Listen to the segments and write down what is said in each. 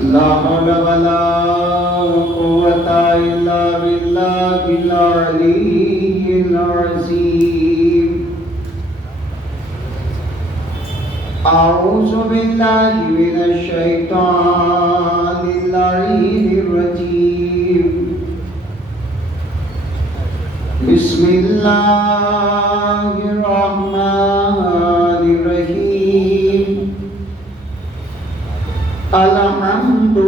لا حول ولا قوة إلا بالله العلي العظيم أعوذ بالله من الشيطان اللعين الرجيم بسم الله الرحمن الرحيم الحمد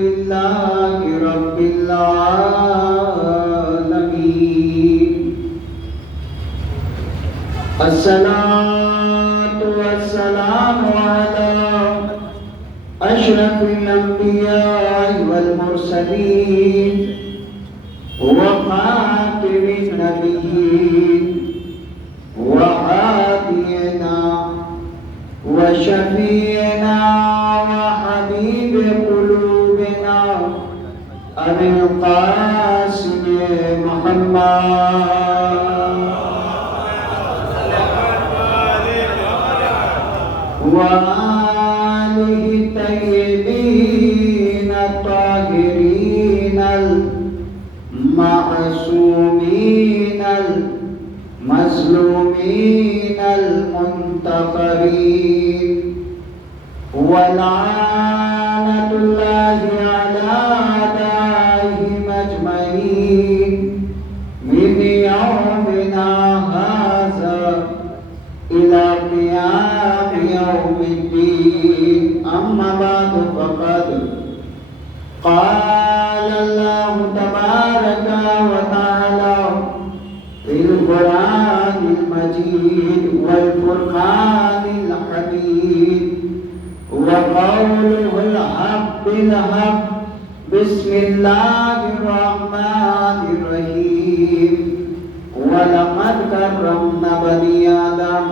لله رب العالمين الصلاة والسلام على أشرف الأنبياء والمرسلين وخاتم النبيين وهادينا وشفيعنا وحبيب قلوبنا أبي القاسم محمد وآله الطيبين الطاهرين المعصومين المظلومين المنتصرين ولعنة الله على أعدائهم أجمعين من يومنا هذا إلى قيام يوم الدين أما بعد فقد قال الله تبارك وتعالى في القرآن المجيد والفرقان الحميد وقوله الحق بالحق بسم الله الرحمن الرحيم ولقد كرمنا بني آدم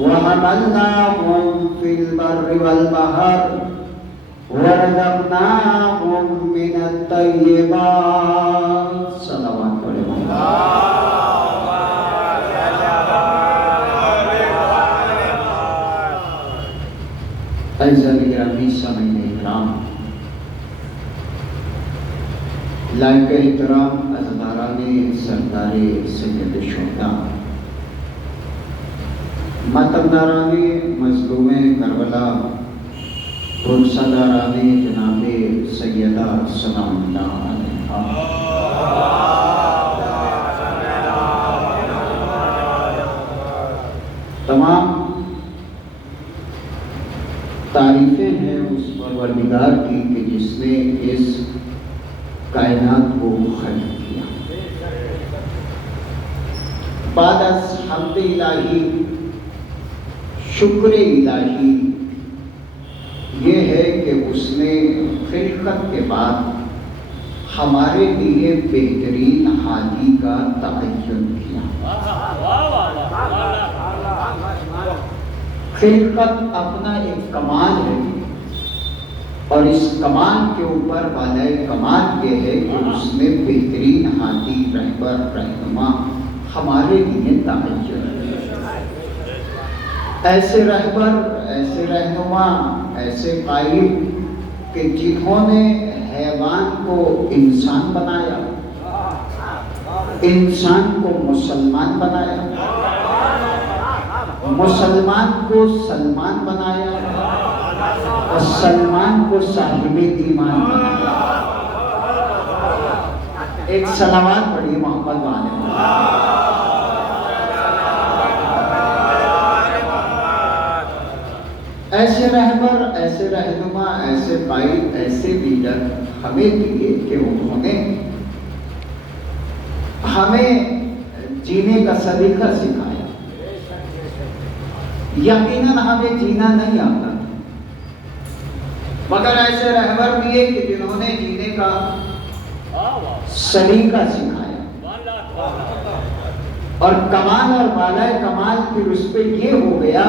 وحملناهم في البر والبحر ورزقناهم من الطيبات صلوات اعزائي گرامی سامعین اکرام لائق احترام عزاداران سردار سید شہداء ماتمداران مظلوم کربلا پرسداران جناب سیدہ سلام اللہ علیہا تمام تعریفیں ہیں اس پروردگار کی کہ جس نے اس کائنات کو خلق کیا. بعد از حمد الہی شکر الہی یہ ہے کہ اس نے خلقت کے بعد ہمارے لیے بہترین حاجی کا تعین کیا. خلقت اپنا ایک کمال ہے اور اس کمال کے اوپر والا کمال یہ ہے کہ اس نے بہترین ہادی رہبر رہنما ہمارے لیے تعین کیا. ایسے رہبر ایسے رہنما ایسے قائد کہ جنہوں نے حیوان کو انسان بنایا, انسان کو مسلمان بنایا, مسلمان کو سلمان بنایا اور سلمان کو صاحب ایمان بنایا. ایک صلوات پڑھیے محمد والے. ایسے رہبر ایسے رہنما ایسے قائد ایسے لیڈر ہمیں دیے کہ انہوں نے ہمیں جینے کا سلیقہ سکھایا. یقیناً ہمیں جینا نہیں آتا مگر ایسے رہبر دیے کہ جنہوں نے جینے کا سلیقہ سکھایا. اور کمال اور بالائے کمال پھر اس پہ یہ ہو گیا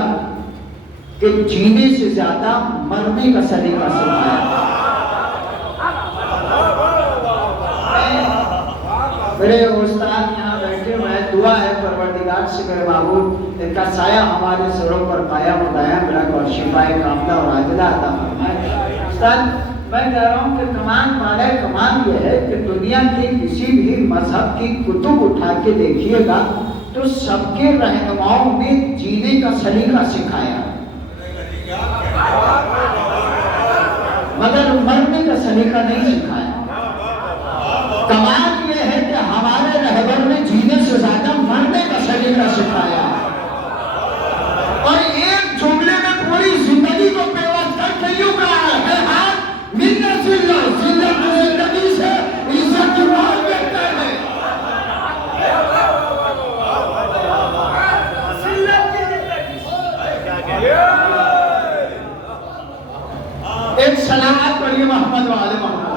کہ جینے سے زیادہ مرنے کا سلیقہ سکھایا. میرے استاد یہاں بیٹھے ہوئے, دعا ہے پروردگار سے میرے معبود ان کا سایہ ہمارے سروں پر قائم و دائم رکھ اور شفائے کاملہ اور عاجلہ عطا فرمائے. میں کہہ رہا ہوں کہ کمان والا کمان یہ ہے کہ دنیا کی کسی بھی مذہب کی کتب اٹھا کے دیکھیے گا تو سب کے رہنماؤں میں جینے کا سلیقہ سکھایا مگر مرنے کا سلیقہ نہیں سکھایا. کمال یہ ہے کہ ہمارے رہبر نے جینے سے زیادہ مرنے کا سلیقہ سکھایا اور ایک جملے میں پوری زندگی کو پیوست کر کے یوں کہا ہے منت اللہ زندگی سے عزت کی مہر بہتر ہے. ایک صلوات پڑھیے محمد وآل محمد.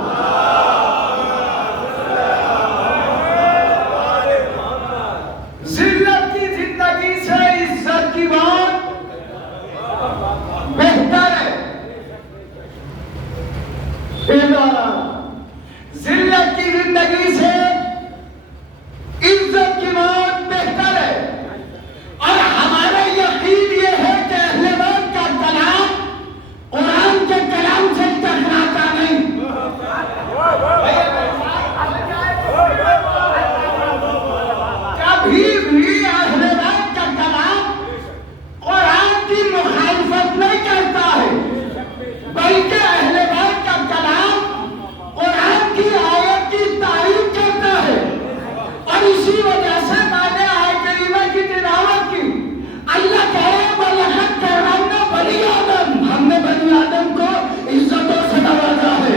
ذلت کی زندگی سے عزت کی موت بہتر ہے. ذلت کی زندگی سے عزت کی موت بہتر ہے. اور ہمارا یقین یہ ہے کہ اہل بیت کا کلام قرآن کے کلام سے ٹکراتا نہیں. کبھی بھی اہل بیت کا کلام قرآن کی مخالفت نہیں کرتا ہے بلکہ اہل بیت کا کلام قرآن کی آیت کی تعریف کرتا ہے. اور اسی وجہ سے میں نے آیت کریمہ کی تلاوت کی. اللہ کہہ رہے وَلَقَدْ كَرَّمْنَا بَنِي آدم. ہم نے بنی آدم کو عزتوں سے نوازا ہے.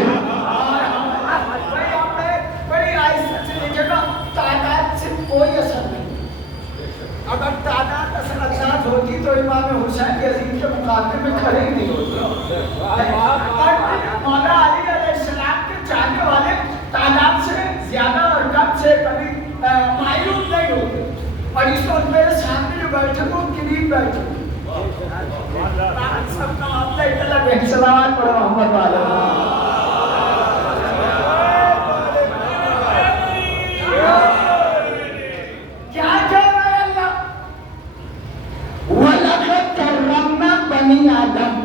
بڑی آہستہ سے دیکھے گا تعداد سے کوئی اثر نہیں. اگر تعداد اثر انداز ہوتی تو امام حسین یزید کے مقابلے میں کھڑے ہی نہیں ہوتے. مولا علی علیہ السلام کے چاہنے والے تعداد سے زیادہ اور کم سے کبھی معلوم نہیں ہوتے. اور اس وقت میرے سامنے جو بیٹھے وہ قریب بیٹھے سب کا معاملہ اطلاع بہت سلامات پڑھو محمد والا. کیا کہہ رہا ہے اللہ؟ وَلَقَدْ كَرَّمْنَا بَنِي آدم.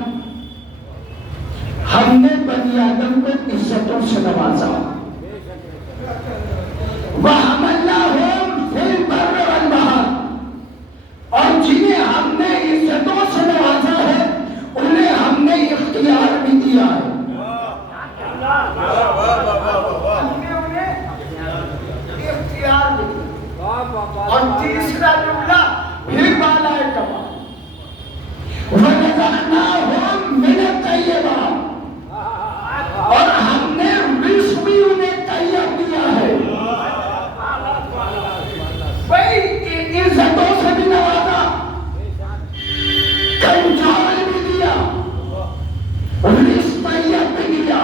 ہم نے بنی آدم کو عزتوں سے نوازا. وَحَمَلْنَاهُمْ فِي الْبَرِّ وَالْبَحْرِ. اور جنہیں ہم نے عزتوں سے نوازا ہے انہیں ہم نے اختیار بھی دیا ہے. ہم نے انہیں اختیار بھی دیا. اور تیسرا جملہ پھر بالائے کمال وَرَزَقْنَاهُمْ مِنَ الطَّيِّبَاتِ. اور ہم نے رزق بھی انہیں طیب دیا ہے. بھائی عزتوں سے بھی نوازا, کنٹرول بھی دیا, رزق طیب بھی دیا.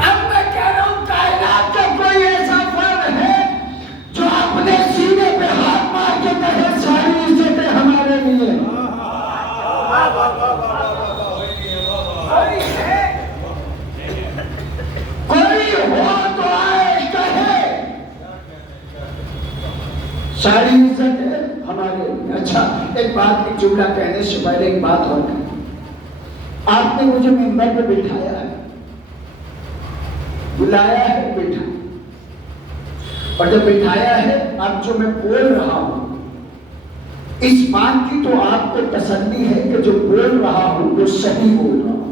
اب میں کہہ رہا ہوں کائنات کا کوئی ایسا فرد ہے جو اپنے سینے پہ ہاتھ مار کے کہے ساری عزتیں ہمارے لیے. کوئی ہو تو آئے کہے ساری عزت ہے ہمارے لیے. اچھا ایک بات, ایک جملہ کہنے سے پہلے ایک بات اور کہوں. آپ نے مجھے منبر پہ بٹھایا ہے, بلایا ہے, بٹھا, اور جب بٹھایا ہے اب جو میں بول رہا ہوں اس بات کی تو آپ کو تسلی ہے کہ جو بول رہا ہوں وہ صحیح بول رہا ہوں.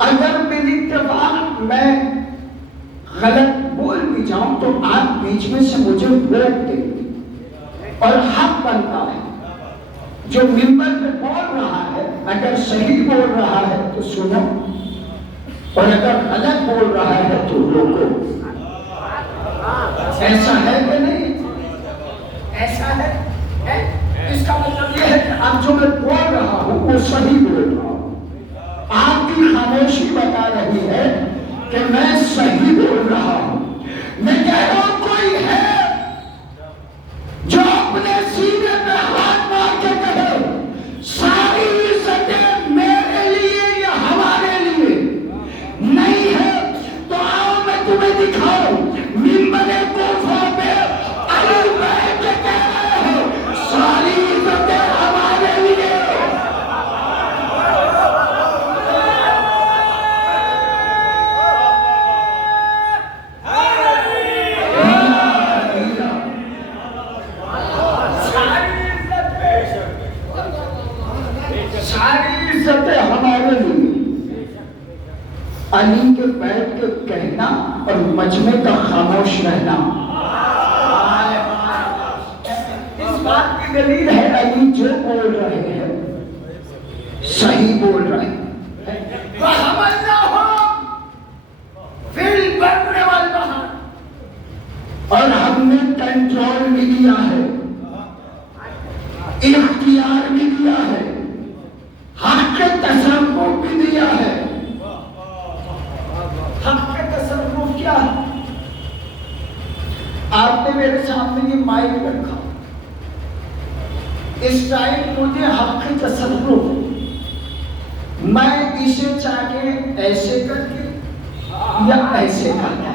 اگر بالاتفاق میں غلط بول بھی جاؤں تو آپ بیچ میں سے مجھے ووٹ دیں. اور حق بنتا ہے جو منبر پہ بول رہا ہے اگر صحیح بول رہا ہے تو سنو, اور اگر غلط بول رہا ہے تو روکو. ایسا ہے کہ نہیں؟ ایسا ہے. اس کا مطلب یہ ہے کہ اب جو میں بول رہا ہوں وہ صحیح بول رہا ہوں. آپ کی خاموشی بتا رہی ہے کہ میں صحیح بول رہا ہوں. میں کہہ رہا ہوں کوئی ہے جو اپنے سینے پہ ہاتھ مار کے کہے ساری عزتیں میرے لیے یا ہمارے لیے نہیں ہے تو آؤ میں تمہیں دکھاؤں. منبر کوفہ پہ علی بیٹھ کے کہہ رہے ہو ساری عزتیں ہمارے لیے. علی کے بیٹھ کے کہنا اور مجمع کا خاموش رہنا، اس بات کی دلیل ہے علی جو بول رہے ہیں صحیح بول رہے ہیں۔ اور ہم نے کنٹرول بھی کیا ہے، اختیار بھی دیا ہے، حق تصرف بھی دیا ہے۔ حق تصرف کیا ہے؟ آپ نے میرے سامنے یہ مائک رکھا، اس ٹائم مجھے حق تصرف، میں اسے چاہے ایسے کر کے یا ایسے کر کے،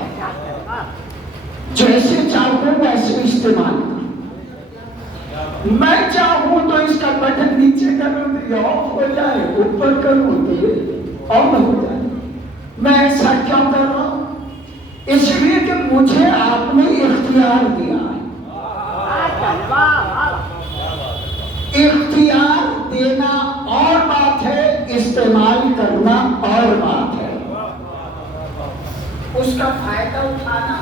جیسے چاہوں ویسے استعمال کروں۔ میں چاہوں تو اس کا بٹن نیچے کروں تو یہ آف ہو جائے، اوپر کروں تو یہ آن ہو جائے۔ میں ایسا کیوں کر رہا ہوں؟ اس لیے کہ مجھے آپ نے اختیار دیا ہے۔ اختیار دینا اور بات ہے، استعمال کرنا اور بات ہے۔ اس کا فائدہ اٹھانا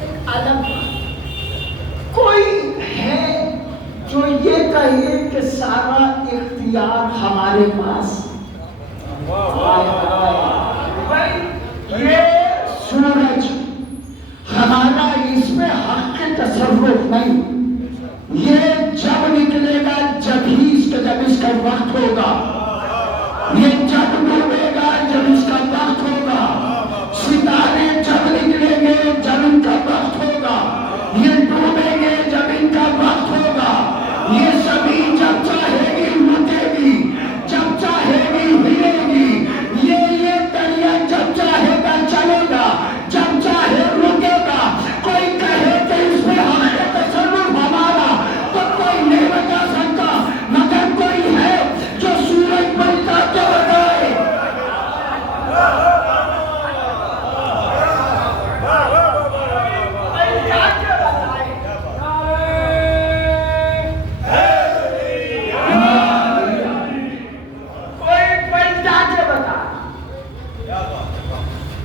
ایک الگ بات۔ کوئی ہے جو یہ کہے کہ سارا اختیار ہمارے پاس، یہ سورج ہمارا، اس میں حق تصرف نہیں، یہ جب نکلے گا جب اس کا وقت ہوگا، یہ جب ڈوبے گا جب اس کا وقت ہوگا، ستارے جب نکلیں گے جب ان کا وقت ہوگا، یہ ڈوبیں گے جب ان کا وقت ہوگا، یہ زمین جب چاہے گی رکے گی، جب چاہے گی ہلے گی، یہ دریا جب چاہے گا چلے گا، جب چاہے رکے گا۔ کوئی کہے کہ اس میں حق تصرف ہمارا، تو کوئی نہیں بتا سکتا، مگر کوئی ہے جو سورج بنتا کے بتائے۔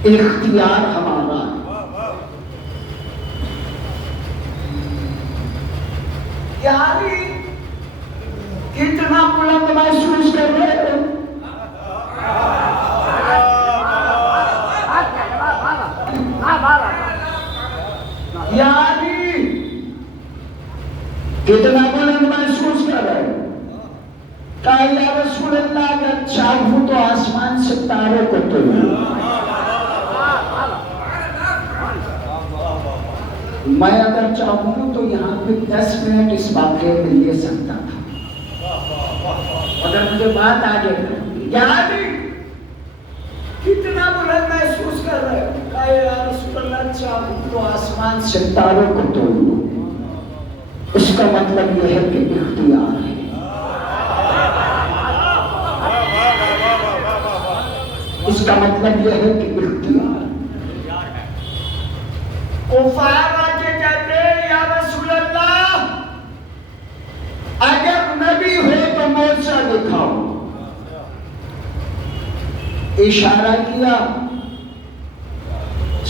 اختیار ہمارا ہے۔ یاری کتنا بلند محسوس کر رہے ہو؟ یاری کتنا بلند محسوس کر رہے ہو؟ کہا یا رسول اللہ اگر چاہوں تو آسمان سے تاروں کو توڑوں۔ میں اگر چاہوں تو یہاں پہ 10 منٹ اس واقعے میں لے سکتا تھا، اگر مجھے بات آگے کروں۔ یعنی کتنا بلند محسوس کر رہے ہو؟ کہا یا رسول اللہ چاہوں تو آسمان سے تاروں کو توڑ لوں۔ اس کا مطلب یہ ہے کہ اختیار ہے۔ اس کا مطلب یہ ہے کہ اختیار۔ کفار آگے کہتے ہیں یا رسول اللہ اگر نبی ہو تو معجزہ دکھاؤ۔ اشارہ کیا،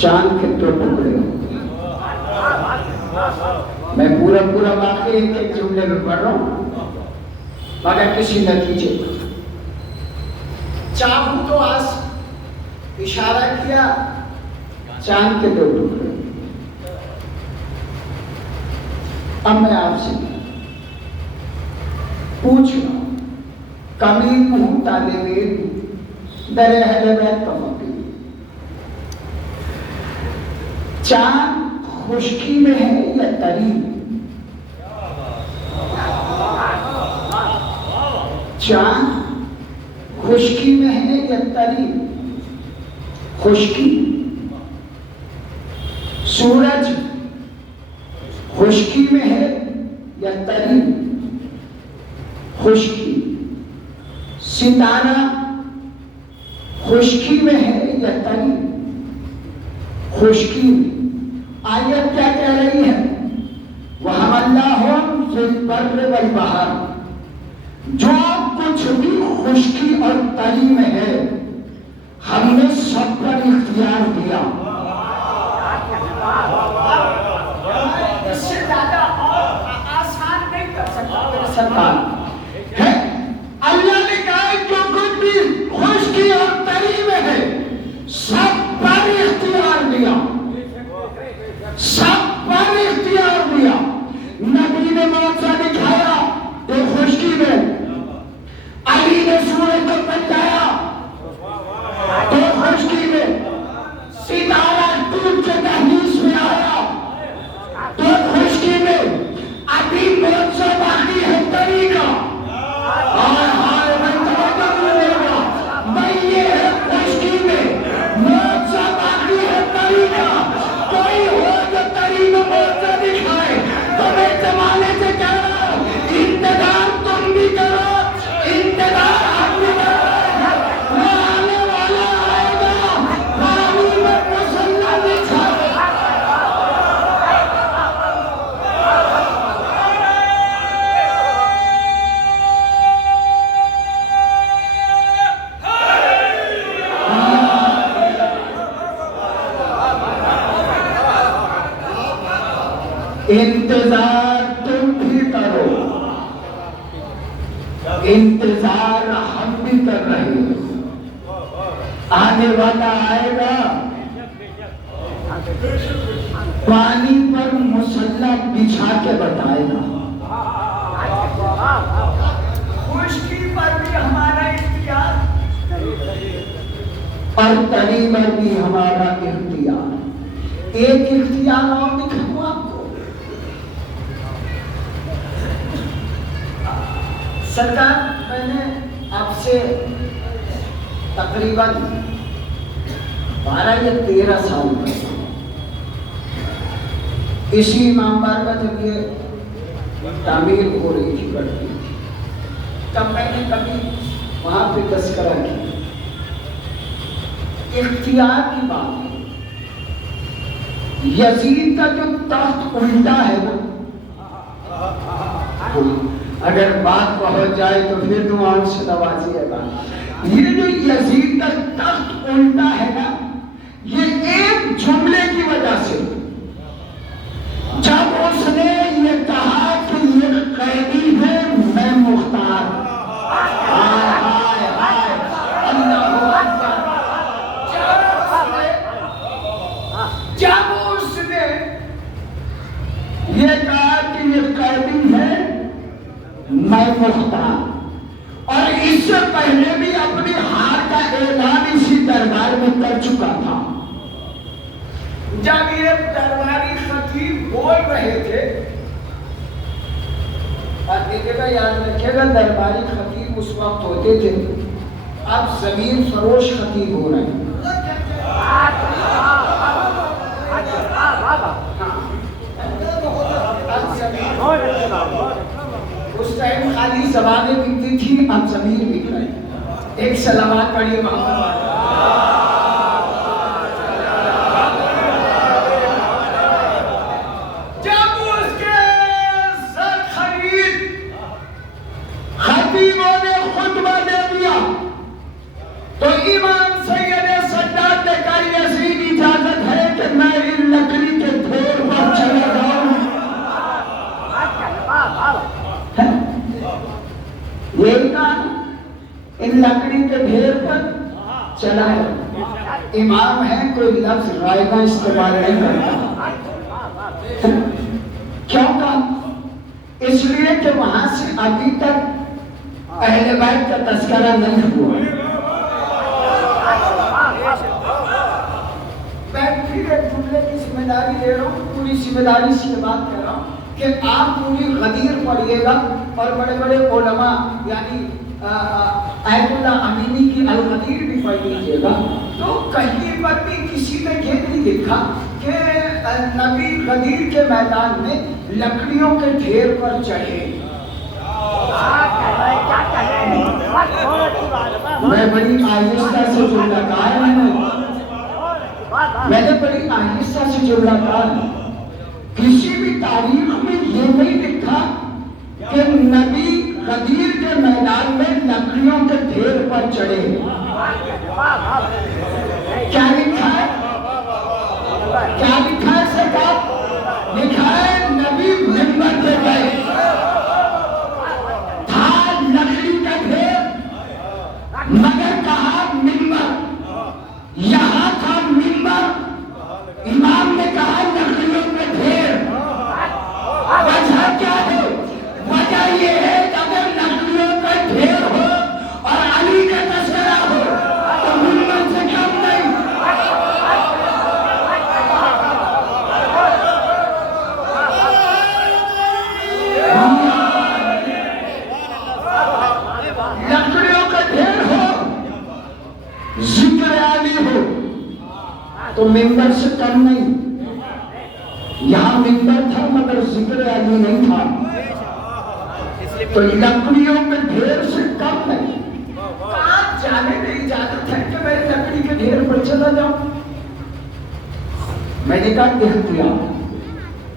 چاند کے 2 ٹکڑے۔ میں پورا واقعہ ایک جملے میں پڑھ رہا ہوں مگر کسی نتیجے پر۔ چاہوں تو اشارہ کیا، چاند کے 2 ٹکڑے۔ اب میں آپ سے پوچھ رہا ہوں، کمیل ہوں طالب علم در اہل بیت کا فقیر، چاند خشکی میں ہے یا تری؟ چاند خشکی میں ہے یا تری؟ خشکی۔ سورج خشکی میں ہے یا تری؟ خشکی۔ ستارہ خشکی میں ہے یا تری؟ خشکی۔ آیت کیا کہہ رہی ہے؟ وَحَمَلْنَاهُمْ فِي الْبَرِّ وَالْبَحْرِ، جو کچھ بھی خشکی اور تری میں ہے ہم نے سب اختیار دیا. اس سے زیادہ آسان نہیں کر سکتا میرے سرکار ہے. اللہ نے کہا جو کچھ بھی خشکی اور تری میں ہے سب پر اختیار دیا, سب پر اختیار دیا. نبی نے معجزہ دکھایا تو خشکی میں, علی نے سورج کو بچایا تو خشکی میں, ستارہ ٹوٹ کے دہلیز میں آیا تو خشکی میں. ابھی معجزہ باقی ہے تری کا. کوئی ہو جو تری میں معجزہ دکھائے تو میں زمانے سے کہہ رہا ہوں انتظار تم بھی کرو, انتظار ہم بھی کرو. وہ آنے والا آئے گا پانی میں مسلح بچھا. انتظار تم بھی کرو, انتظار ہم بھی کر رہے ہیں. آنے والا آئے گا پانی پر مسلح بچھا کے بتائے گا. خشکی پر بھی ہمارا اختیار اور تری پر بھی ہمارا اختیار. ایک اختیار اور دکھاؤں آپ کو. سرکار میں نے آپ سے تقریباً 12 یا 13 سال پہلے اسی امام بارگاہ جب یہ تعمیر ہو رہی تھی, بڑھتی تھی, تب میں نے کبھی وہاں پہ تذکرہ کیا. اختیار کی بات ہے. یزید کا جو تخت الٹا ہے نا, اگر بات پہنچ جائے تو پھر دعاؤں سے نوازیے گا. یہ جو یزید کا تخت الٹا ہے نا, یہ ایک جملے کی وجہ سے. جب اس نے یہ کہا کہ یہ قیدی ہے میں مختار, جب اس نے یہ کہا کہ یہ قیدی ہے میں مختار, اور اس سے پہلے بھی اپنی ہار کا اعلان اسی دربار میں کر چکا تھا. جب یہ درباری خطیب بول رہے تھے, اور دیکھے گا یاد رکھے گا درباری خطیب اس وقت ہوتے تھے, اب زمین فروش خطیب ہو رہے ہیں. اس ٹائم خالی زبانیں بکتی تھی, اب زمین بک رہی. ایک سلامات پڑھیے محمد. جب اس کے سر خرید خطیبوں نے خطبہ دے دیا تو امام سید سجاد نے کہا یزید اجازت ہے کہ میں ان لکڑی کے ڈھیر پر چلا جاؤں. یہی کہا ان لکڑی کے ڈھیر پر چلا ہے. امام ہے, کوئی لفظ رائگاں استعمال نہیں کرتا. کیوں کہا؟ اس لیے کہ وہاں سے ابھی تک اہل بیت کا تذکرہ نہیں ہوا. میں پھر ایک جملے کی ذمہ داری لے رہا ہوں, پوری ذمہ داری سے بات کر رہا ہوں کہ آپ پوری غدیر پڑھیے گا اور بڑے بڑے علماء یعنی آیت اللہ امینی کی الغدیر بھی پڑھ لیجیے گا. تو کہیں پر بھی کسی نے یہ نہیں لکھا کہ نبی غدیر کے میدان میں لکڑیوں کے ڈھیر پر چڑھے. میں بڑی آہستہ سے جملہ کہا ہے, میں نے بڑی آہستہ سے جملہ کہا. کسی بھی تاریخ میں یہ نہیں لکھا کہ نبی غدیر کے میدان میں لکڑیوں کے ڈھیر پر چڑھے. کیا لکھا ہے؟ مگر کہا منبر، یہاں تھا منبر، امام نے کہا لکڑیوں پہ ڈھیر۔ وجہ کیا ہے؟ وجہ یہ ہے کہ اگر لکڑیوں پہ ڈھیر ہو اور علی کا تذکرہ ہو تو منبر سے کم نہیں۔ لکڑیوں کا ڈھیر ہو، ذکر علی ہو تو منبر سے کم نہیں۔ یہاں منبر تھا مگر ذکر علی نہیں تھا، تو لکڑیوں پہ ڈھیر سے کم نہیں۔ کہاں جانے میں اجازت ہے کہ میں لکڑی کے ڈھیر پر چلا جاؤں؟ میں نے کہا اختیار،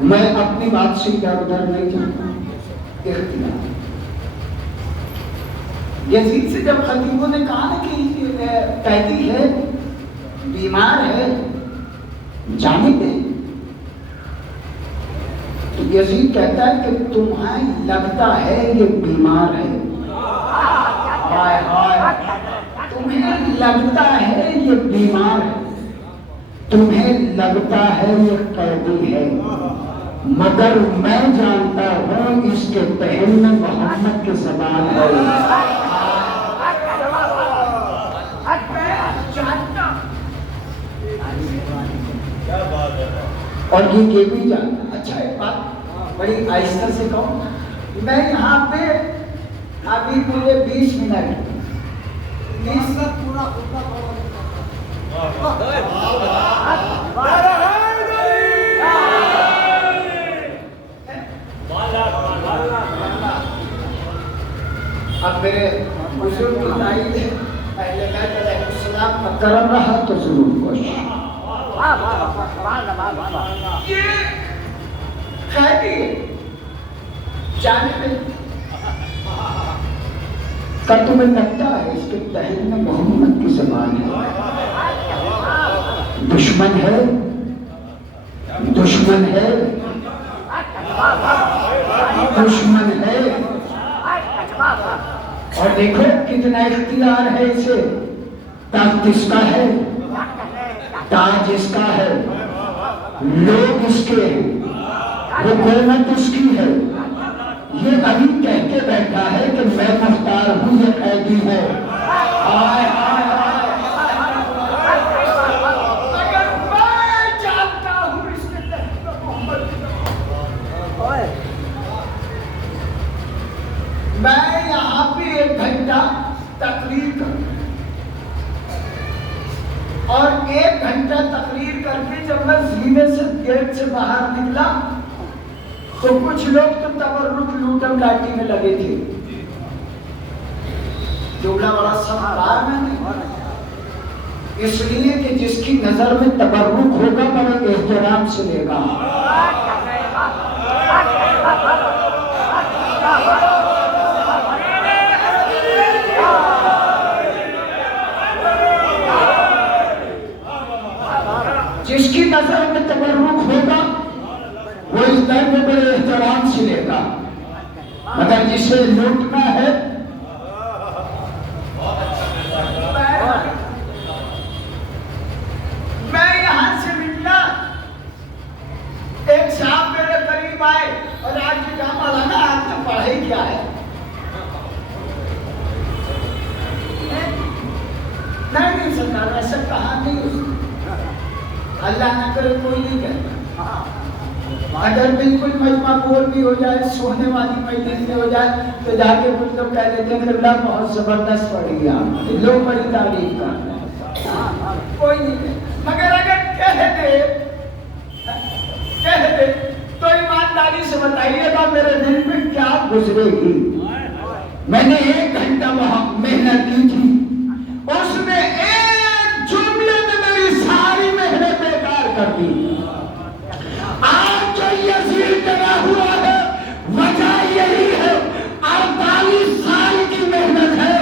میں اپنی بات سے ادھر ادھر نہیں جاتا، اختیار۔ یزید سے جب خطیبوں نے کہا نا کہ قیدی ہے، بیمار ہے، جانے دیں، تو یزید کہتا ہے کہ تمہیں لگتا ہے یہ بیمار ہے، ہائے ہائے، تمہیں لگتا ہے یہ بیمار ہے، تمہیں لگتا ہے یہ قیدی ہے، مگر میں جانتا ہوں اس کے پہن میں محمد کی زبان ہے۔ اور یہ بھی جانتا۔ اچھا ایک بات بڑی آہستہ سے کہوں، میں یہاں پہ ابھی مجھے 20 منٹ پورا اب میرے بزرگ کی تائید ہے، پہلے میں علیہ السلام کا کرم رہا تو ضرور کوشش۔ یہ قیدی جانے میں کا تمہیں لگتا ہے اس کے تہن میں محمد کی زبان ہے، دشمن ہے، دشمن ہے، دشمن ہے۔ اور دیکھو کتنا اختیار ہے اسے، تخت اس کا ہے، تاج اس کا ہے، لوگ اس کے ہیں، حکومت اس کی ہے۔ یہ ابھی کہہ کے بیٹھا ہے کہ میں مختار ہوں، یہ قیدی ہے۔ آئے آئے اگر میں جانتا ہوں اس کے تحت محمد، میں یہاں پہ 1 گھنٹہ تقریر کروں، اور 1 گھنٹہ تقریر کر کے جب میں زینے سے گیٹ سے باہر نکلا تو کچھ لوگ تو تبرک لوٹم لاٹھی میں لگے تھے۔ جملہ بڑا سمجھدار میں نے، اس لیے کہ جس کی نظر میں تبرک ہوگا بڑے احترام سے لے گا۔ جس کی نظر میں تبرک ہوگا وہ اس در میں بڑے احترام سے لے گا، مگر جسے لوٹنا ہے میں یہاں سے ملنا، ایک صاحب میرے قریب آئے اور آج کی کہا مولانا آپ نے پڑھائی کیا ہے؟ نہیں سرکار ایسا کہا نہیں، اللہ نہ کرے کوئی نہیں کہتا۔ اگر بالکل مجمع پور بھی ہو جائے، سونے والی مجلس بھی ہو جائے تو جا کے کچھ لوگ کہہ دیتے ہیں کہ اللہ بہت زبردست پڑھی آپ، لوگ بڑی تعریف کرتے ہیں، کوئی نہیں کہتا۔ مگر اگر کہہ دے تو ایمانداری سے بتائیے گا میرے دل میں کیا گزرے گی۔ میں نے 1 گھنٹہ وہاں محنت کی تھی، اس نے ایک جملے میں میری ساری محنت بیکار کر دی۔ آج جو یزید ڈرا ہوا ہے وجہ یہی ہے، 48 سال کی محنت ہے۔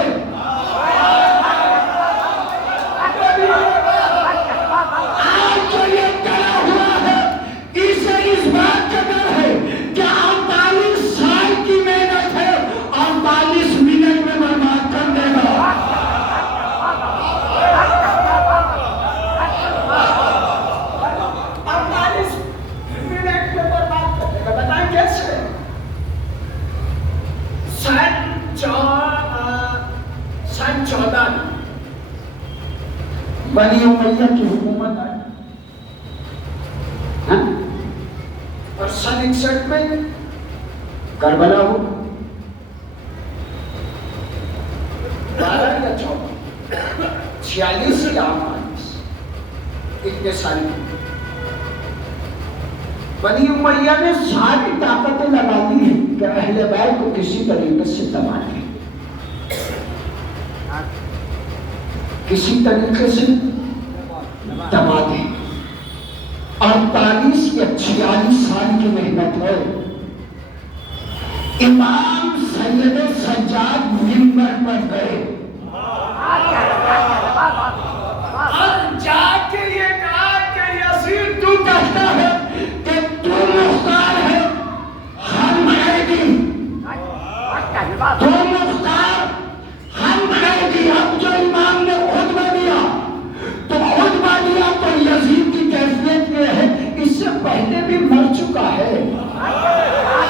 آج جو یہ ڈرا ہوا ہے اسے اس بات کا ڈر ہے کہ 48 سال کی محنت ہے، 48 منٹ میں برباد 14 میں بنی امیہ کی حکومت آئی، اور سن 61 میں کربلا ہو، 12 یا 14 46 یا 48 اتنے سال بنی امیہ نے ساری طاقتیں لگا دی ہیں کہ اہل بیت کو کسی طریقے سے دبا دیں، کسی طریقے سے دبا دیں۔ 48 یا 46 سال کی محنت ہے، امام سید سجاد منبر پر گئے اور جا کے یہ کہا کہ یزید تو کہتا ہے کہ تو مختار ہے، ہم قیدی، تو مختار ہم قیدی۔ اب جو امام نے خطبہ دیا تو یزید کی کیفیت یہ ہے، اس سے پہلے بھی مر چکا ہے،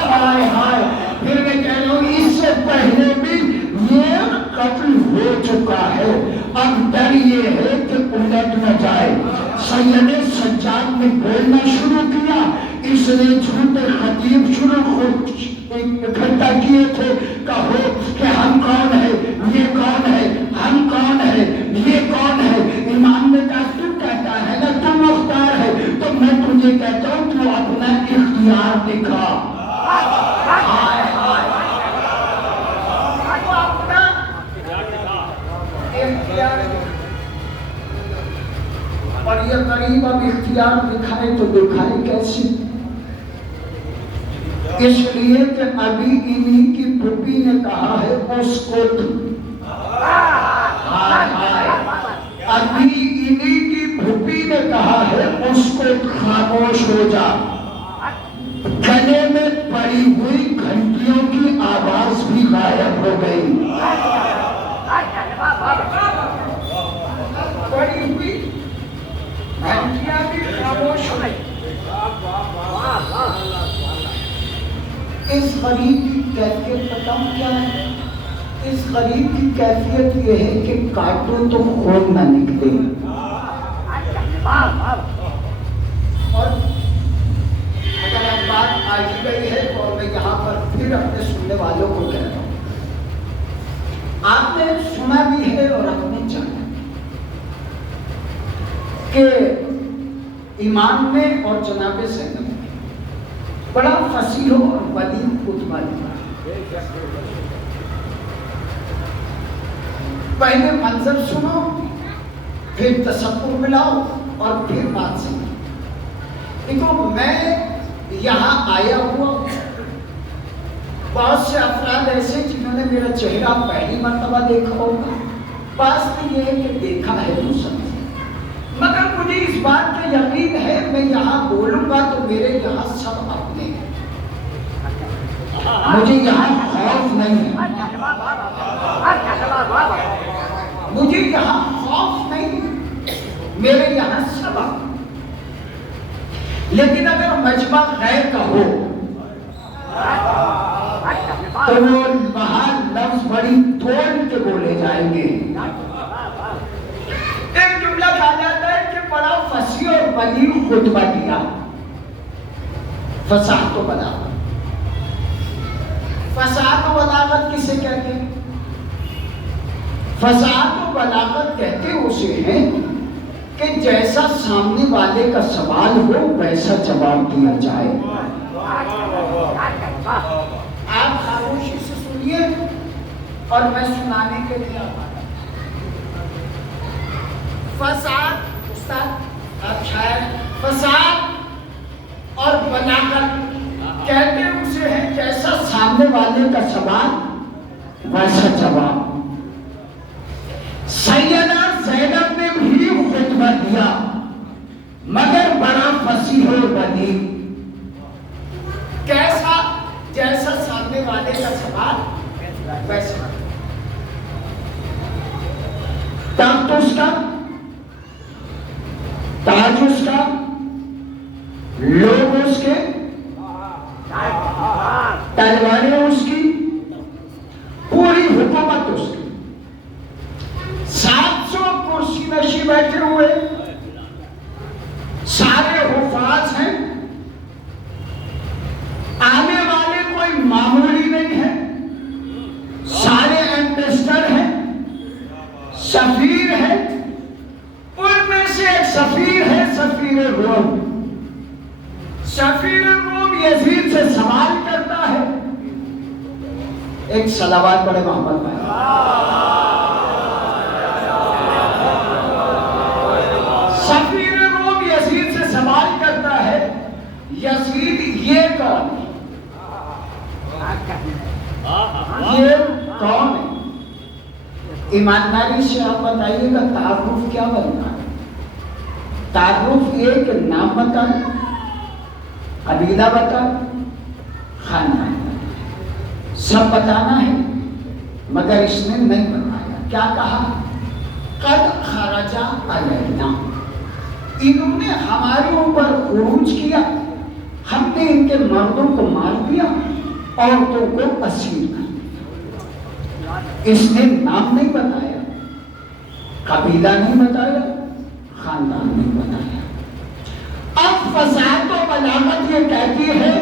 ہائے ہائے، پھر میں کہہ رہا ہوں اس سے پہلے بھی یہ قتل ہو چکا ہے، اب ڈر یہ ہے کہ الٹ نہ جائے۔ سید سجاد نے بولنا شروع کیا، اس نے جھوٹے خطیب اکٹھا کیے تھے، کہو کہ ہم کون ہے، یہ کون ہے، ہم کون ہے، یہ کون ہے۔ امام نے کہا تو کہتا ہے نا تو مختار ہے، تو میں تجھے کہتا ہوں تو اپنا اختیار دکھا۔ ہائے ہائے، اپنا اختیار، اور یہ قریب اب اختیار دکھائے تو دکھائے کیسے؟ اس لیے کہ ابھی انہی کی پھوپھی نے کہا ہے اس کو ابھی انہی کی پھوپھی نے کہا ہے اس کو خاموش ہو جا۔ گلے میں پڑی ہوئی گھنٹیوں کی آواز بھی غائب ہو گئی، پڑی ہوئی گھنٹیاں بھی خاموش ہو گئی۔ اس غریب کی کیفیت بتاؤں کیا ہے؟ اس غریب کی کیفیت یہ ہے کہ کاٹو تو خون نہ نکلے، اور اگر اب بات آ ہی گئی ہے تو میں یہاں پر پھر اپنے سننے والوں کو کہتا ہوں، آپ نے سنا بھی ہے اور آپ نے جانا کہ ایمان میں اور جناب زینب میں بڑا فصیح اور بلیغ خطبہ دیا۔ پہلے منظر سنو، پھر تصور ملاؤ اور پھر بات سنو۔ دیکھو میں یہاں آیا ہوا، بہت سے افراد ایسے جنہوں نے میرا چہرہ پہلی مرتبہ دیکھا ہوگا، بات یہ ہے کہ دیکھا ہے دوسرا، مگر مجھے اس بات کا یقین ہے میں یہاں بولوں گا تو میرے یہاں سب اپنے ہیں، مجھے یہاں خوف نہیں ہے، مجھے یہاں خوف نہیں ہے، میرے یہاں سب اپنے۔ لیکن اگر مجمع غیر کا ہو تو وہ وہاں لفظ بڑی توڑ کے بولے جائیں گے۔ ایک جملہ کہا جاتا ہے کہ بڑا فصیح اور بلیغ خطبہ دیا۔ فصاحت و بلاغت، فصاحت و بلاغت کسے کہتے ہیں؟ فصاحت و بلاغت کہتے اسے ہیں کہ جیسا سامنے والے کا سوال ہو ویسا جواب دیا جائے۔ آپ خاموشی سے سنیے اور میں سنانے کے لیے آتا ہوں۔ فصاحت، استاد آپ شاعر، فصاحت اور بلاغت کہتے اسے ہیں جیسا سامنے والے کا سوال ویسا جواب۔ سیدہ زینب نے بھی خطبہ دیا مگر بڑا فصیح اور بلیغ، کیسا؟ جیسا سامنے والے کا سوال ویسا۔ تخت اس کا، تاج اس کا، لوگ اس کے، تلواریں اس کی، پوری حکومت اس کی، سفیر ہے، ان میں سے ایک سفیر ہے سفیر روم۔ سفیر روم یزید سے سوال کرتا ہے، ایک صلوات پڑھے محمد بھائی۔ سفیر روم یزید سے سوال کرتا ہے، یزید یہ کون ہے؟ یہ کون ہے؟ ایمانداری سے آپ بتائیے گا تعارف کیا بنتا ہے؟ تعارف یہ کہ نام بتا، قبیلہ بتا، خاندان بتا، سب بتانا ہے، مگر اس نے نہیں بتایا۔ کیا کہا؟ قد خرج علینا، انہوں نے ہمارے اوپر خروج کیا، ہم نے ان کے مردوں کو مار دیا، عورتوں کو اسیر کر دیا۔ اس نے نام نہیں بتایا، قبیلہ نہیں بتایا، خاندان نہیں بتایا۔ اب فساد و بلاغت یہ کہتی ہے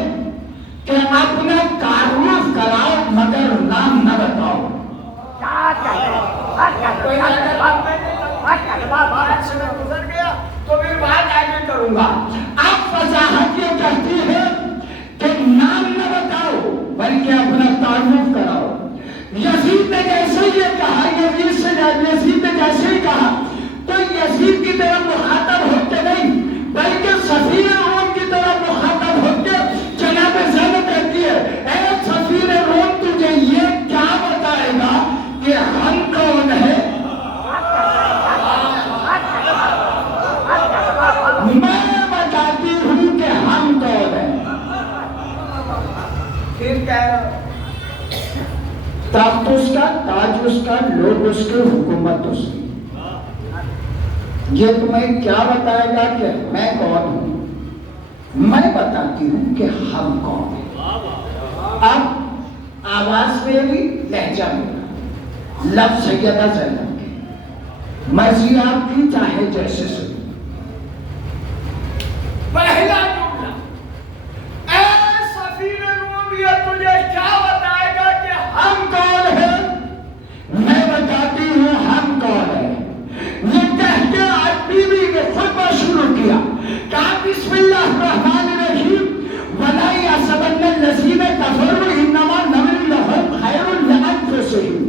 کہ اپنا تعارف کراؤ مگر نام نہ بتاؤ۔ گزر گیا تو پھر بات آگے کروں گا۔ اب فصاحت یہ کہتی ہے کہ نام نہ بتاؤ بلکہ اپنا تعارف کراؤ۔ یزید نے جیسے یہ کہا، یزید نے جیسے ہی کہا تو یزید کی طرف مخاطب ہوتے نہیں بلکہ سفیر روم کی طرف مخاطب ہوتے جناب زینب کہتی ہے، اے سفیر روم تجھے یہ کیا بتائے گا کہ ہم کون ہیں؟ میں بتاتی ہوں کہ ہم کون ہیں۔ پھر کہہ رہا تخت اس کا، تاج اس کا، لوگ اس کے، حکومت اس کی۔ یہ تمہیں کیا بتائے گا کہ میں کون ہوں؟ میں بتاتی ہوں کہ ہم کون ہیں۔ اب آواز میری، لہجہ میرا، لفظ سیدہ زینب کے، مرضی آپ کی چاہے جیسے سنی۔ پہلا جملہ، اے سفیر روم یہ تجھے کیا بتائے گا کہ ہم کون ہیں؟ میں بتاتی ہوں ہم کون ہیں۔ یہ کہہ کے آج بی بی نے خطبہ شروع کیا، کہا بسم اللہ الرحمن الرحیم وَلَا يَحْسَبَنَّ الَّذِينَ كَفَرُوا إِنَّمَا نَمْلُ لَهُمْ خَيْرٌ لِأَنفُسِهِمْ۔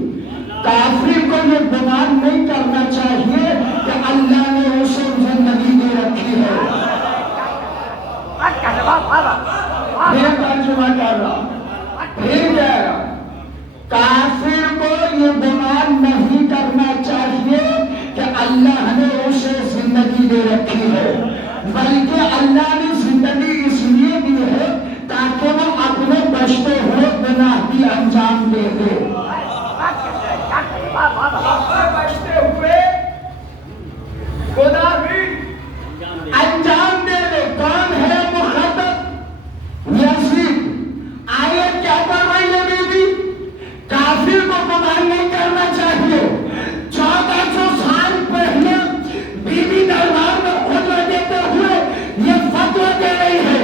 کافر کو یہ گمان نہیں کرنا چاہیے کہ اللہ نے اسے زندگی دے رکھی ہے۔ پھر ترجمہ کر رہا ہوں، پھر کہہ رہا ہوں، کافر کو یہ گمان نہیں کرنا چاہیے کہ اللہ نے اسے زندگی دے رکھی ہے، بلکہ اللہ نے زندگی اس لیے دی ہے تاکہ وہ اپنے بچتے ہوئے گناہ بھی انجام دے دے۔ بچتے ہوئے گناہ بھی انجام دے دے۔ کون ہے مخاطب؟ یزید۔ آیت کیا پڑھ رہی ہے بی بی؟ کافر کو گمان نہیں کرنا چاہیے۔ 1400 سال پہلے بی بی دربار میں خطبہ دیتے ہوئے یہ فتویٰ دے رہی ہے،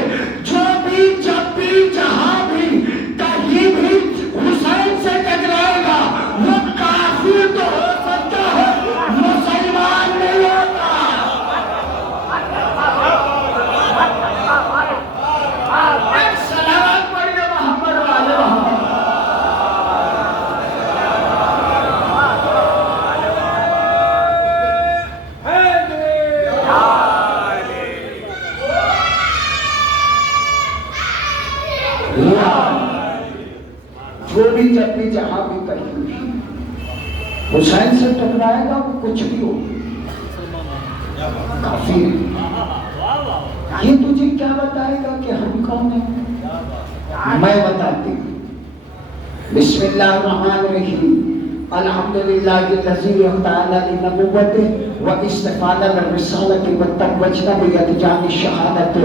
جو بھی جب بھی جہاں بھی کہیں بھی حسین سے ٹکرائے گا وہ کافر تو ہو سکتا ہے، مسلمان نہیں ہوتا۔ ایک صلوات پڑھیے محمد والے محمد۔ جو بھی جب بھی جہاں بھی کہیں بھی حسین سے ٹکرائے گا وہ کچھ بھی ہو کافی ہے۔ یہ تجھے کیا بتائے گا کہ ہم کون ہیں؟ میں بتاتی ہوں، بسم اللہ الرحمن الرحیم الحمدللہ الذی اختار لنبوته واستفاد للرسالة وتوجنا بإتجاه الشهادة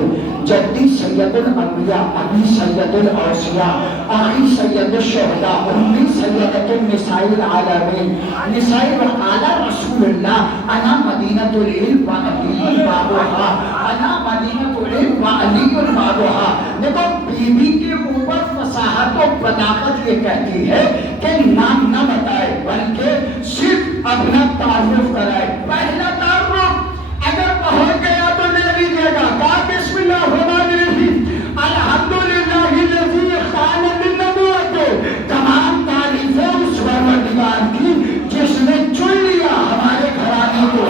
جدی سید الانبیاء ابی سید الاوصیاء آخی سید الشہداء امی سیدۃ النساء العالمین نساء وقال رسول اللہ انا مدینۃ العلم وعلی بابها انا مدینۃ العلم وعلی بابها۔ دیکھو بی بی کے اوپر فصاحت و بلاغت یہ کہتی ہے کہ نام نہ بتائے بلکہ صرف اپنا تعارف کرائے. پہلا تعارف اگر پہنچ گیا تو لے لیجیے گا. کہا بسم اللہ الرحمن الرحیم الحمدللہ الذی اختار بالنبوۃ. تمام تعریفیں اس پروردگار کی جس نے چن لیا ہمارے گھرانے کو.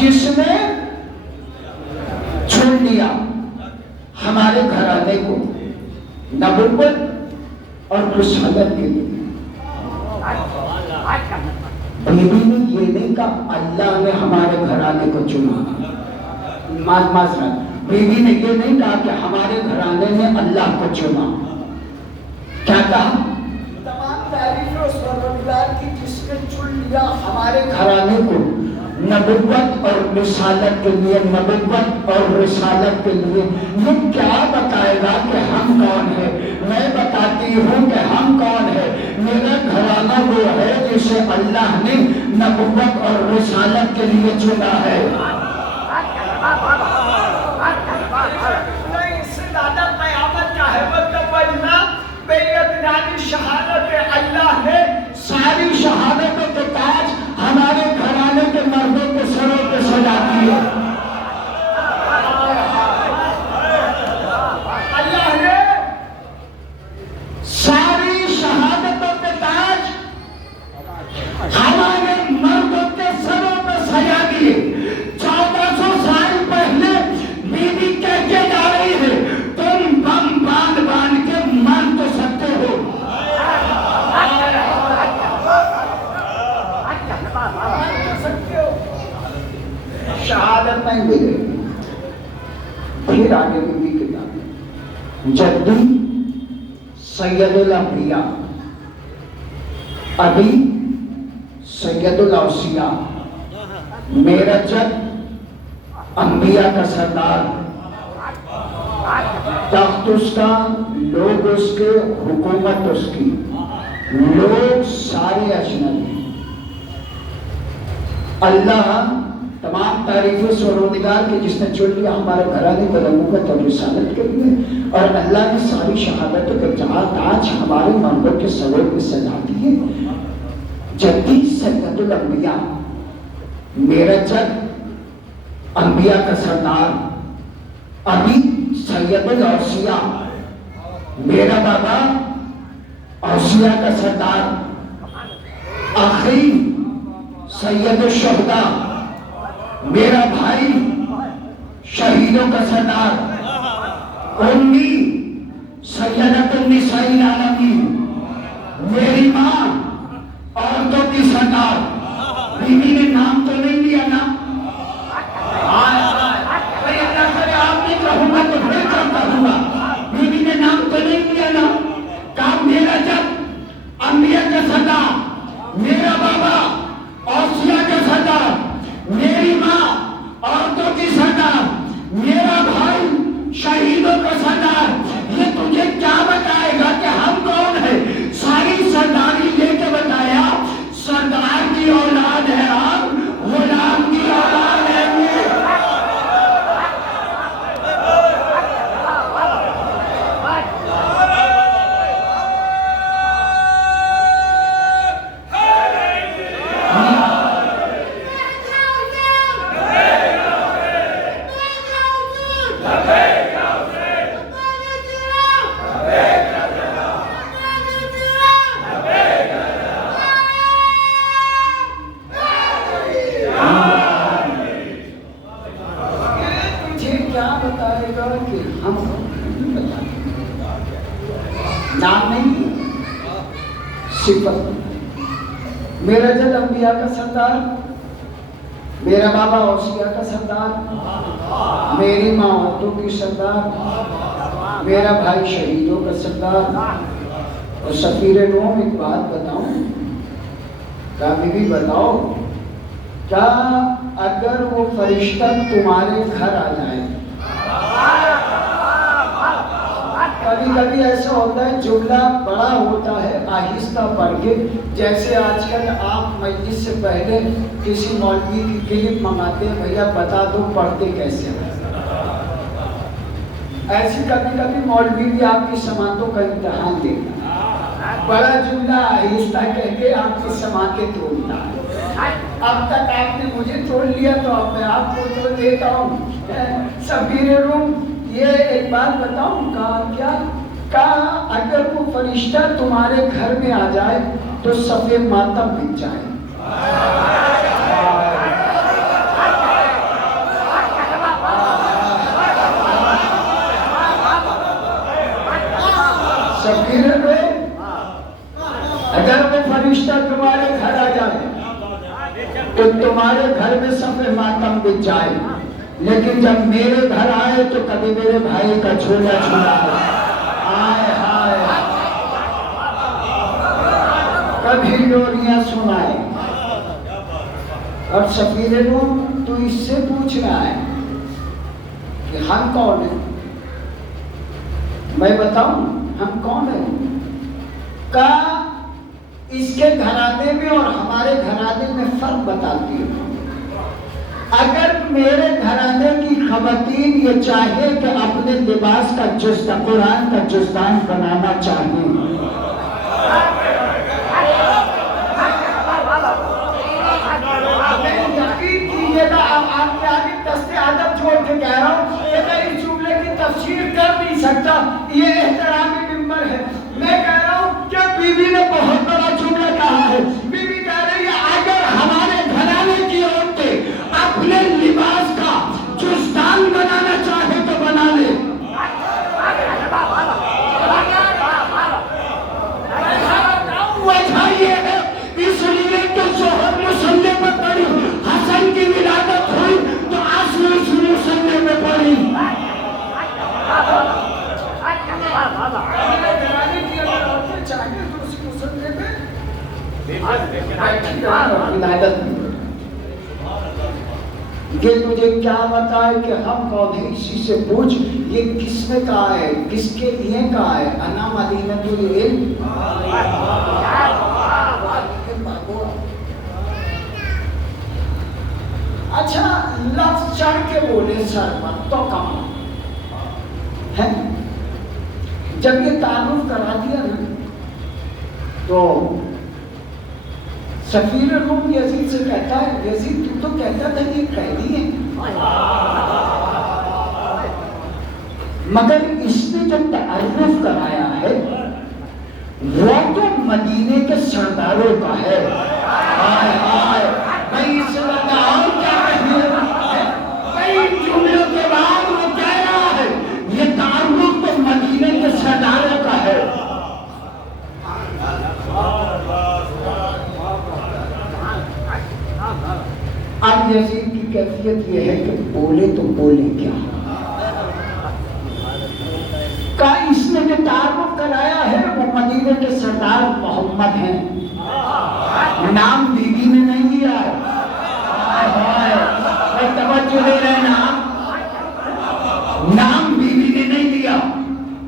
جس نے چن لیا ہمارے گھرانے کو نبوت اور رسالت کے لیے. بیوی نے یہ نہیں کہا اللہ نے ہمارے گھرانے کو چنا. معذرت، بیوی نے یہ نہیں کہا کہ ہمارے گھرانے نے اللہ کو چنا. کیا کہا؟ تمام تعریفیں اس پروردگار کی جس نے چن لیا ہمارے گھرانے کو نبوت اور رسالت کے لیے. نبوت اور رسالت کے لیے یہ کیا بتائے گا کہ ہم کون ہیں؟ میں بتاتی ہوں کہ ہم کون ہیں. میرا گھرانہ وہ ہے جسے اللہ نے نبوت اور رسالت کے لیے چنا ہے. اس سے زیادہ قیامت کا ہے شہادت. اللہ نے ساری شہادتوں کے تاج ہمارے گھرانے کے مردوں کے سروں پہ سجا دیے. اللہ نے ساری شہادتوں کے تاج ہمارے مردوں کے سروں پہ سجا دیے. 1400 سال پہلے بیوی کہہ کے جا رہی ہے تم بم باندھ باندھ کے مر تو سکتے ہو. شہادت نہیں ملے. پھر آگے بھی کتاب جدی سید الانبیاء ابھی سید الاوصیاء میرا جد انبیاء کا سردار. تخت اس کا، لوگ اس کے، حکومت اس کی، لوگ سارے اجنبی. اللہ تمام تعریفیں اس پروردگار کی جس نے چن لیا ہمارے گھرانے کو نبوت اور رسالت کے لیے. اور اللہ نے ساری شہادتوں کے تاج ہمارے مردوں کے سروں پہ سجا دیے. جدی سید الانبیاء میرا جد انبیاء کا سردار ابھی سید الاوصیاء میرا بابا اوصیاء کا سردار. آخری سید الشہداء میرا بھائی شہیدوں کا سردار. امی سیدۃ النساء العالمین میری ماں عورتوں کی سردار. بیوی نے نام تو نہیں لیا نا. آپ نہیں کہوں گا تو پھر کرتا ہوں گا. بیوی نے نام تو نہیں لیا نا. کام میرا جب انبیاء کا سردار میرا بابا اوصیاء کا سردار میری ماں عورتوں کی سردار میرا بھائی شہیدوں کا سردار. یہ تجھے کیا بتائے گا کہ ہم کون ہیں؟ ساری سرداری لے کے بتایا سردار کی اولاد ہے ہم، غلام کی اولاد ہے یہ. نام نہیں صفت. میرا جد انبیاء کا سردار میرا بابا اوصیاء کا سردار میری ماں عورتوں کی سردار میرا بھائی شہیدوں کا سردار. اور سفیر روم ایک بات بتاؤں کیا بیوی بتاؤ، کیا اگر وہ فرشتہ تمہارے گھر آ جائے، کبھی کبھی ایسا ہوتا ہے جملہ بڑا ہوتا ہے آہستہ پڑھ کے، جیسے آج کل آپ مجلس سے پہلے کسی مولوی کی کلپ منگاتے ہیں بھیا بتا دو پڑھتے کیسے ہیں. ایسی کبھی کبھی مولوی بھی آپ کی سماعتوں کا امتحان لیتا، بڑا جملہ آہستہ کہہ کے آپ کی سماعتیں توڑتا ہے۔ اب تک آپ نے مجھے توڑ لیا تو اب میں آپ کو توڑ دیتا ہوں۔ سفیر روم، یہ ایک بات بتاؤں، کہا اگر وہ فرشتہ تمہارے گھر میں آ جائے تو صف ماتم مٹ جائے۔ سفیر روم، اگر وہ فرشتہ تمہارے گھر آ جائے تو تمہارے گھر میں صف ماتم بچ جائے، لیکن جب میرے گھر آئے تو کبھی میرے بھائی کا چھولا چھولا آئے ہائے، کبھی لوریاں سنائے۔ اب سفیر روم تو اس سے پوچھ رہا ہے کہ ہم کون ہیں؟ میں بتاؤں ہم کون ہیں؟ کہا اس کے گھرانے میں اور ہمارے گھرانے میں فرق بتاتی ہوں۔ اگر میرے گھرانے کی خواتین یہ چاہے کہ اپنے لباس کا قرآن کا جزدان بنانا چاہیں، یقین کیجیے گا، آپ کے آگے دست ادب چھوڑ کے کہہ رہا ہوں کہ میں اس جملے کی تفسیر کر نہیں سکتا، یہ احترامی ممبر ہے۔ میں کہہ رہا ہوں کہ بی بی نے بہت بڑا جملہ کہا ہے۔ بی بی کہہ رہی ہے اگر ہمارے گھرانے کی عورتیں اپنے لباس کا جزدان بنانا چاہے تو بنا لے۔ وجہ یہ ہے اس لیے کہ شوہر مصلی پر پڑی، حسن کی ولادت ہوئی تو آسو اس مصلی میں پڑی۔ یہ تجھے کیا بتائے کہ ہم کون ہیں؟ اسی سے پوچھ یہ کس نے کہا ہے، کس کے لیے کہا ہے؟ انا مدینۃ العلم۔ اچھا لفظ چڑھ کے بولے سر پر تو کہاں ہے؟ جب یہ تعارف کرا دیا نا تو سفیر روم یزید سے کہتا ہے یزید تو کہتا تھا یہ قیدی ہے، مگر اس نے جو تعارف کرایا ہے وہ تو مدینے کے سرداروں کا ہے۔ میں اس وقت اور کیا کہیے، کئی جملوں کے بعد وہ کہہ رہا ہے یہ تعارف تو مدینے کے سرداروں کا ہے۔ اب یزید کی کیفیت یہ ہے کہ بولے تو بولے کیا؟ کا اس نے جو تعارف کرایا ہے وہ مدینے کے سردار محمد ہیں، نام بیوی نے نہیں لیا ہے۔ توجہ دے رہے نام بیوی نے نہیں لیا،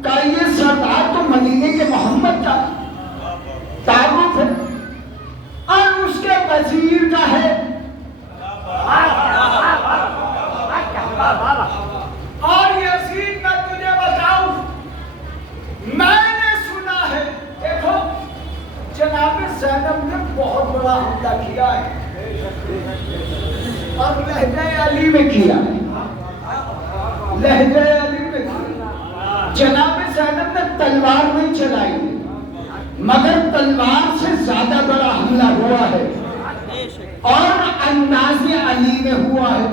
کا یہ سردار تو مدینے کے محمد کا تعارف ہے اور اس کے وزیر کا ہے۔ اور یزید میں تجھے بتاؤں میں نے سنا ہے، دیکھو جناب زینب نے بہت بڑا حملہ کیا ہے اور لہجہ علی میں کیا ہے، لہجہ علی میں کیا۔ جناب زینب نے تلوار نہیں چلائی مگر تلوار سے زیادہ بڑا حملہ ہوا ہے اور انداز علی میں ہوا ہے،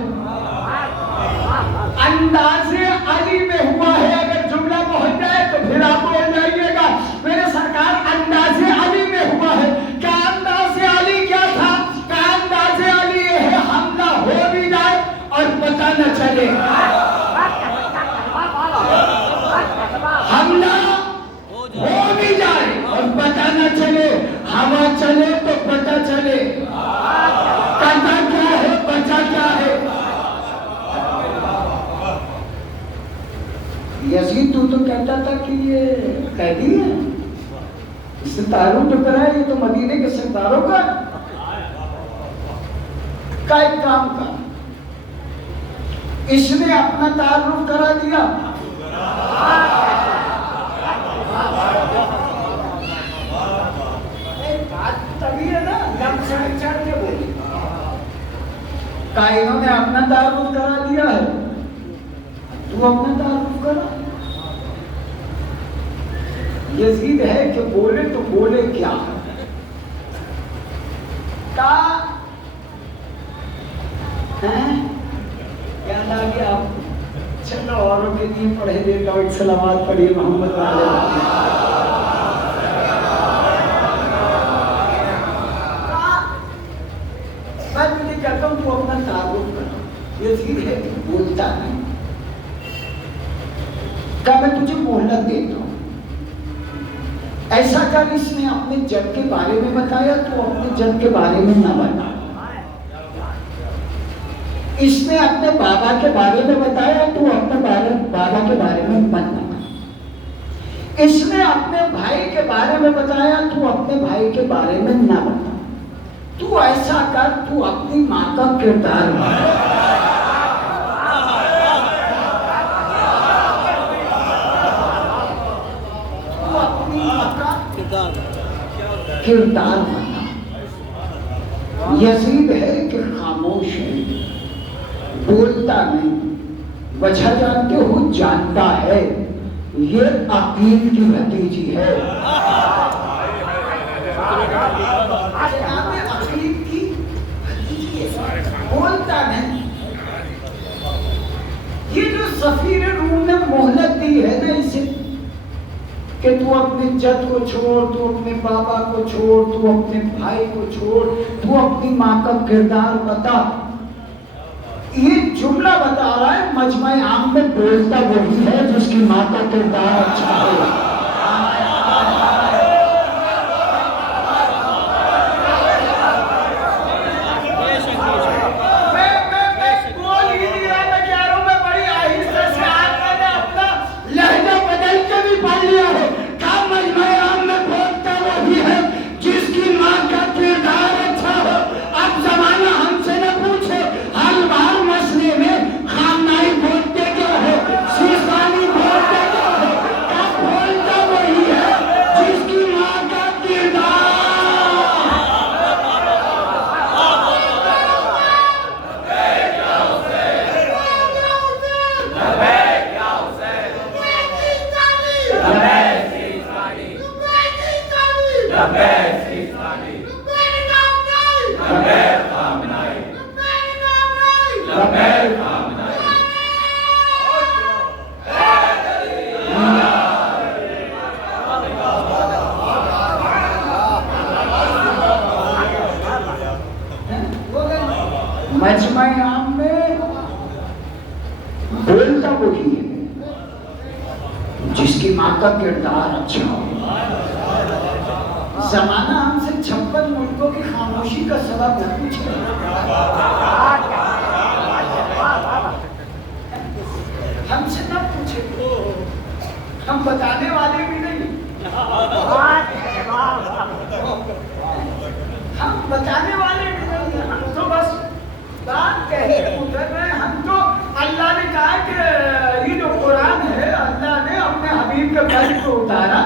انداز علی میں ہوا ہے۔ اگر جملہ پہنچ جائے تو پھر آپ بول جائیے گا میرے سرکار انداز علی میں ہوا ہے۔ کیا انداز علی کیا تھا؟ کیا انداز علی یہ ہے حملہ ہو بھی جائے اور پتہ نہ چلے، حملہ ہو بھی جائے اور پتہ نہ چلے، ہوا چلے تو پتہ چلے، کرتا کیا ہے بچا کیا ہے۔ یزید تو کہتا تھا کہ یہ قیدی ہے، اس نے تعارف جو کرا ہے یہ تو مدینے کے سرداروں کا ایک کام کا، اس نے اپنا تعارف کرا دیا تبھی ہے نا جب چڑھ کے بولے انہوں نے اپنا تعارف کرا دیا ہے، تو اپنا تعارف کرا۔ یزید ہے کہ بولے تو بولے کیا یاد آ گیا آپ؟ چلو اوروں کے لیے پڑھے دیتا ہوں، ایک سلامات پڑھیے محمد والے۔ میں تجھے کہتا ہوں تو اپنا تعارف کرا۔ یزید ہے کہ بولتا نہیں، کہ میں تجھے مہلت دیتا ہوں، ایسا کر اس نے اپنے جد کے بارے میں بتایا تو اپنے جد کے بارے میں نہ بتا، اس نے اپنے بابا کے بارے میں بتایا تو اپنے بابا کے بارے میں مت بتا، اس نے اپنے بھائی کے بارے میں بتایا تو اپنے بھائی کے بارے میں نہ بتا، تو ایسا کر تو اپنی ماں کا کردار بتا، کردار بنا۔ یزید ہے کہ خاموش ہے، بولتا نہیں، وجہ جانتے ہو؟ جانتا ہے یہ عقیل کی بھتیجی ہے، عقیل کی بھتیجی ہے، بولتا نہیں۔ یہ جو سفیر روم نے مہلت دی ہے نا اسے کہ تو اپنے جد کو چھوڑ، تو اپنے بابا کو چھوڑ، تو اپنے بھائی کو چھوڑ، تو اپنی ماں کا کردار بتا، یہ جملہ بتا رہا ہے مجمع عام میں بولتا وہی ہے جس کی ماں کا کردار اچھا ہے۔ میں بول ہی نہیں رہا، میں کہہ رہا ہوں میں بڑی آہستہ سے آج میں نے اپنا لہجہ بدل کے بھی پڑھ لیا ہے، کہا مجمع عام میں بولتا وہی ہے جس کی ماں کا کردار اچھا ہو۔ اب زمانہ ہم سے نہ پوچھے ہر بار مسئلے میں خامنائی بولتے کیا ہے، سیستانی بولتے کیا ہے، کب بولتا وہی ہے جس کی ماں کا کردار۔ مجمع عام میں بولتا وہی ہے جس کی ماں کا کردار اچھا ہو۔ زمانہ ہم سے 56 ملکوں کی خاموشی کا سبب نہ پوچھے، ہم سے نہ پوچھے، ہم بتانے والے بھی نہیں، ہم بتانے والے بھی نہیں، ہم تو بس بات کہے ادھر میں۔ ہم تو اللہ نے کہا کہ یہ جو قرآن ہے اللہ نے اپنے حبیب کے قلب کو اتارا،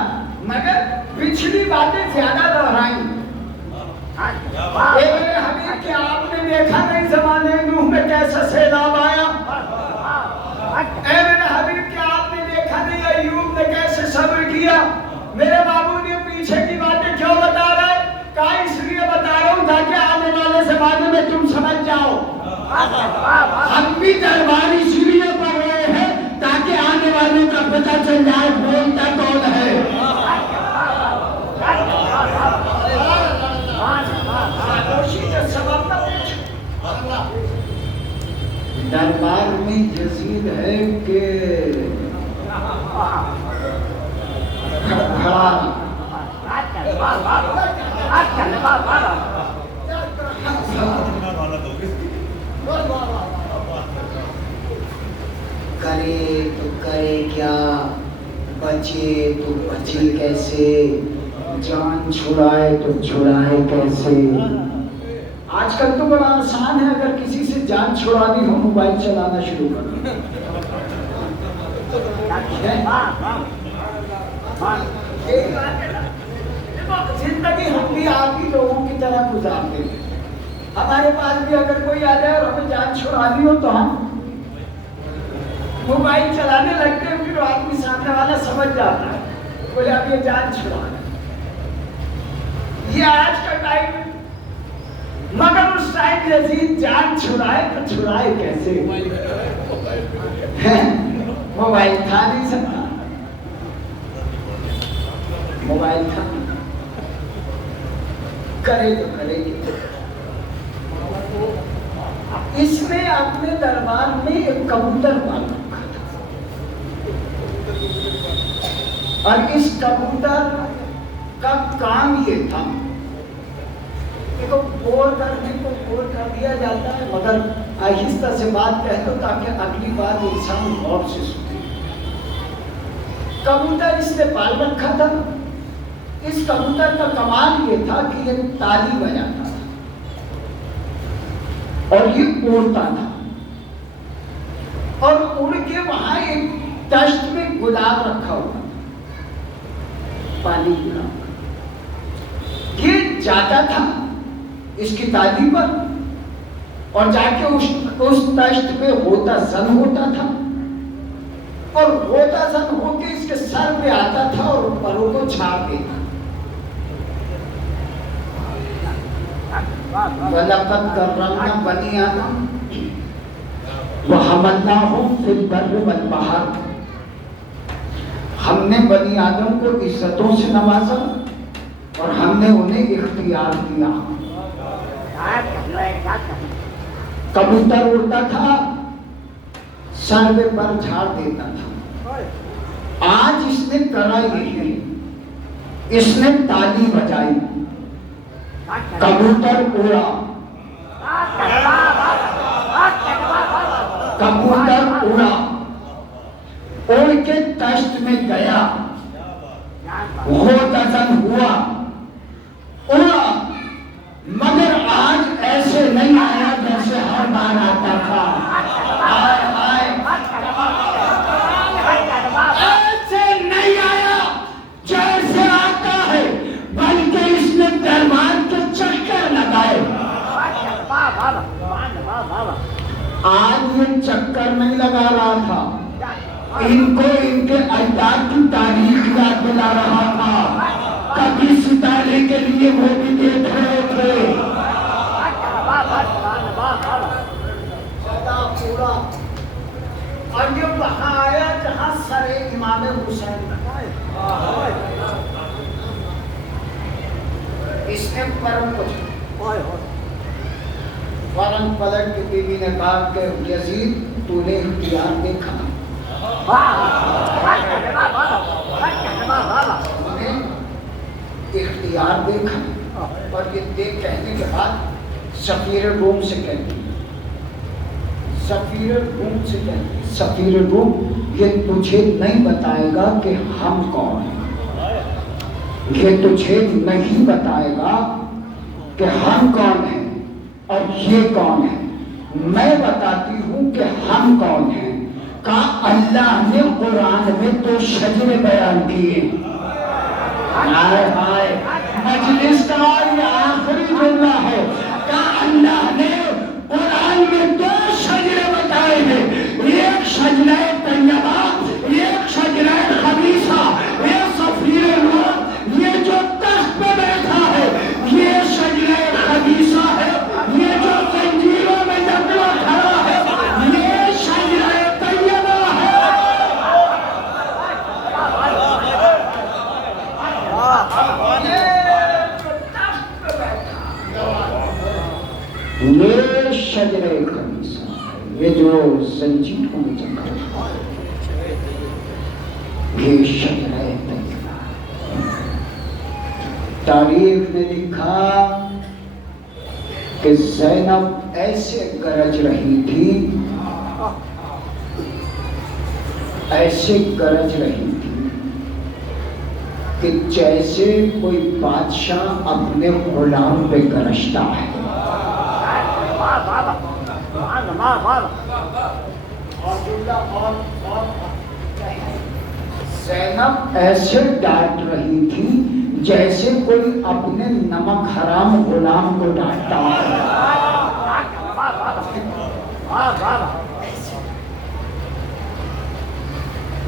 مگر پچھلی باتیں زیادہ دہرائیں۔ اے میرے حبیب کہ آپ نے دیکھا نہیں زمانے نوح میں کیسا سیلاب آیا، اے میرے حبیب کہ آپ نے دیکھا نہیں ایوب نے کیسے صبر کیا۔ میرے بابو نے پیچھے کی باتیں کیوں بتا رہا ہے؟ کہا اس لیے بتا رہا ہوں تاکہ آنے والے زمانے میں تم سمجھ جاؤ۔ ہم بھی دربار اسی لیے پڑھ رہے ہیں تاکہ آنے والوں کا پتہ چل جائے بولتا کون ہے۔ دربار میں یزید ہے کہ کرے تو کرے کیا، بچے تو بچے کیسے، جان چھڑائے تو چھڑائے کیسے۔ آج کل تو بڑا آسان ہے، اگر کسی سے جان چھڑانی ہو موبائل چلانا شروع کر دو، یہی بات ہے نا، دیکھو زندگی ہم بھی آپ ہی لوگوں کی طرح گزارتے ہیں. ہمارے پاس بھی اگر کوئی آ جائے اور ہمیں جان چھڑانی ہو تو ہم موبائل چلانے لگتے ہیں، پھر آدمی سامنے والا سمجھ جاتا ہے، بولے اب یہ جان چھڑانا. یہ آج کا ٹائم، مگر اس ٹائم یزید جان چھڑائے تو چھڑائے کیسے؟ موبائل تھا نہیں سکتا، موبائل تھا کرے تو کرے گی. اس نے اپنے دربار میں ایک کبوتر پال رکھا تھا، اور اس کبوتر کا کام یہ تھا، دیکھو بور کرنے کو بور کر دیا جاتا ہے، مگر آہستہ سے بات کہہ دو تاکہ اگلی بار انسان غور سے سنے. کبوتر اس نے پال رکھا تھا. اس کبوتر کا کمال یہ تھا کہ یہ تالی بجاتا تھا اور یہ اڑتا تھا، اور اڑ کے وہاں ایک تشت میں گلاب رکھا ہوا تھا، پانی گلاب. یہ جاتا تھا اس کی تالی پر اور جا کے اس تشت پہ ہوتا زن ہوتا تھا، اور ہوتا زن ہو کے اس کے سر پہ آتا تھا اور پروں کو چھاپ دیتا. وَلَقَدْ كَرَّمْنَا بَنِي آدَمَ وَحَمَلْنَاهُمْ فِي الْبَرِّ وَالْبَحْرِ. ہم نے بنی آدم کو عزتوں سے نوازا اور ہم نے انہیں اختیار دیا. کبوتر اڑتا تھا، سر پہ پر جھاڑ دیتا تھا. آج اس نے کرا یہ ہے، اس نے تالی بجائی، کبوتر اڑا، کبوتر اڑا، اڑ کے تشت میں گیا، غوطہ-زن ہوا، اڑا، مگر آج ایسے نہیں آیا جیسے ہر بار آتا تھا. ایسے نہیں آیا جیسے آتا ہے، بلکہ اس نے دربار کے چکر لگائے. آج یہ چکر نہیں لگا رہا تھا، ان کو ان کے اجداد کی تاریخ یاد دلا رہا تھا. کبھی ستارے کے لیے وہ بھی دیکھ رہے تھے. پورا اور یہ وہاں آیا جہاں سر امام حسین لگا. اس نے پر فوراً پلٹ کے بیوی نے کہا کہ یزید تو نے اختیار دیکھا، اختیار دیکھا. اور یہ دیکھ کہنے کے بعد سفیر روم سے کہتی، سفیر روم سے کہتی، سفیر روم یہ تجھے نہیں بتائے گا کہ ہم کون ہیں، یہ تجھے نہیں بتائے گا کہ ہم کون ہیں اور یہ کون ہے. میں بتاتی ہوں کہ ہم کون ہیں. کہا اللہ نے قرآن میں تو شجرے بیان کیے. ہائے ہائے، مجلس کا یہ آخری جملہ ہے. کہا اللہ نے قرآن میں دو شجرے بتائے ہیں، ایک شجرہ طیبہ، ایک شجرہ خبیثہ. یہ سفیر روم یہ جو تخت پہ بیٹھا ہے یہ شجرہ خبیثہ ہے، یہ جو زنجیروں میں جکڑا کھڑا ہے یہ شجرہ طیبہ ہے. یہ شجرہ خبیثہ ہے، یہ جو زنجیروں میں جکڑا ہے یہ شجرہ طیبہ ہے. تاریخ نے لکھا کہ زینب ایسے گرج رہی تھی، ایسے گرج رہی تھی کہ جیسے کوئی بادشاہ اپنے غلام پہ گرجتا ہے. زینب ایسے ڈانٹ رہی تھی جیسے کوئی اپنے نمک حرام غلام کو ڈانٹتا ہے۔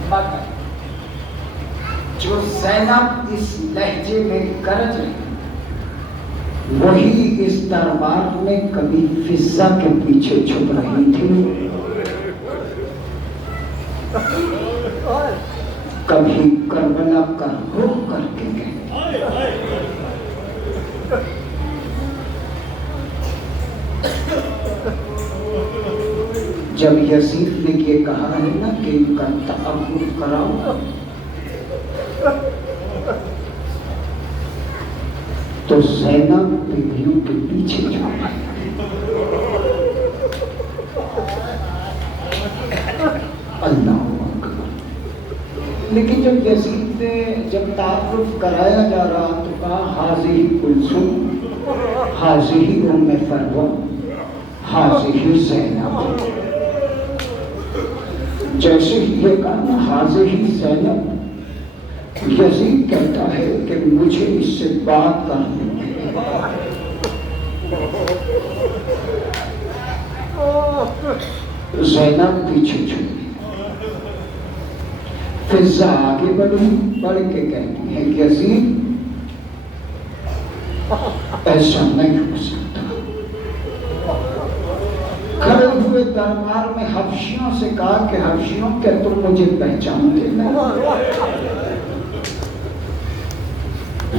مگر جو زینب اس لہجے میں گرج رہی وہی اس دربار میں کبھی فضہ کے پیچھے چھپ رہی تھی، کبھی کربلا کا رخ کر کے گئی۔ جب یزید نے یہ کہا ہے نا کہ ان کا تعارف کراؤ تو زینب بیویوں کے پیچھے جا رہی۔ اللہ اکبر۔ لیکن جب یزید نے جب تعارف کرایا جا رہا تو کہا حاضی کلثوم، حاضی ام فروہ، حاضی زینب۔ جیسے ہی یہ کہا حاضی زینب، یزید کہتا ہے کہ مجھے اس سے بات کرنی ہے۔ زینب پیچھے چھوڑی، فضہ آگے بڑھ کے کہتی ہے یزید ایسا نہیں ہو سکتا۔ کھڑے ہوئے دربار میں حبشیوں سے کہا کہ حبشیوں کیا تم مجھے پہچانتے نہیں؟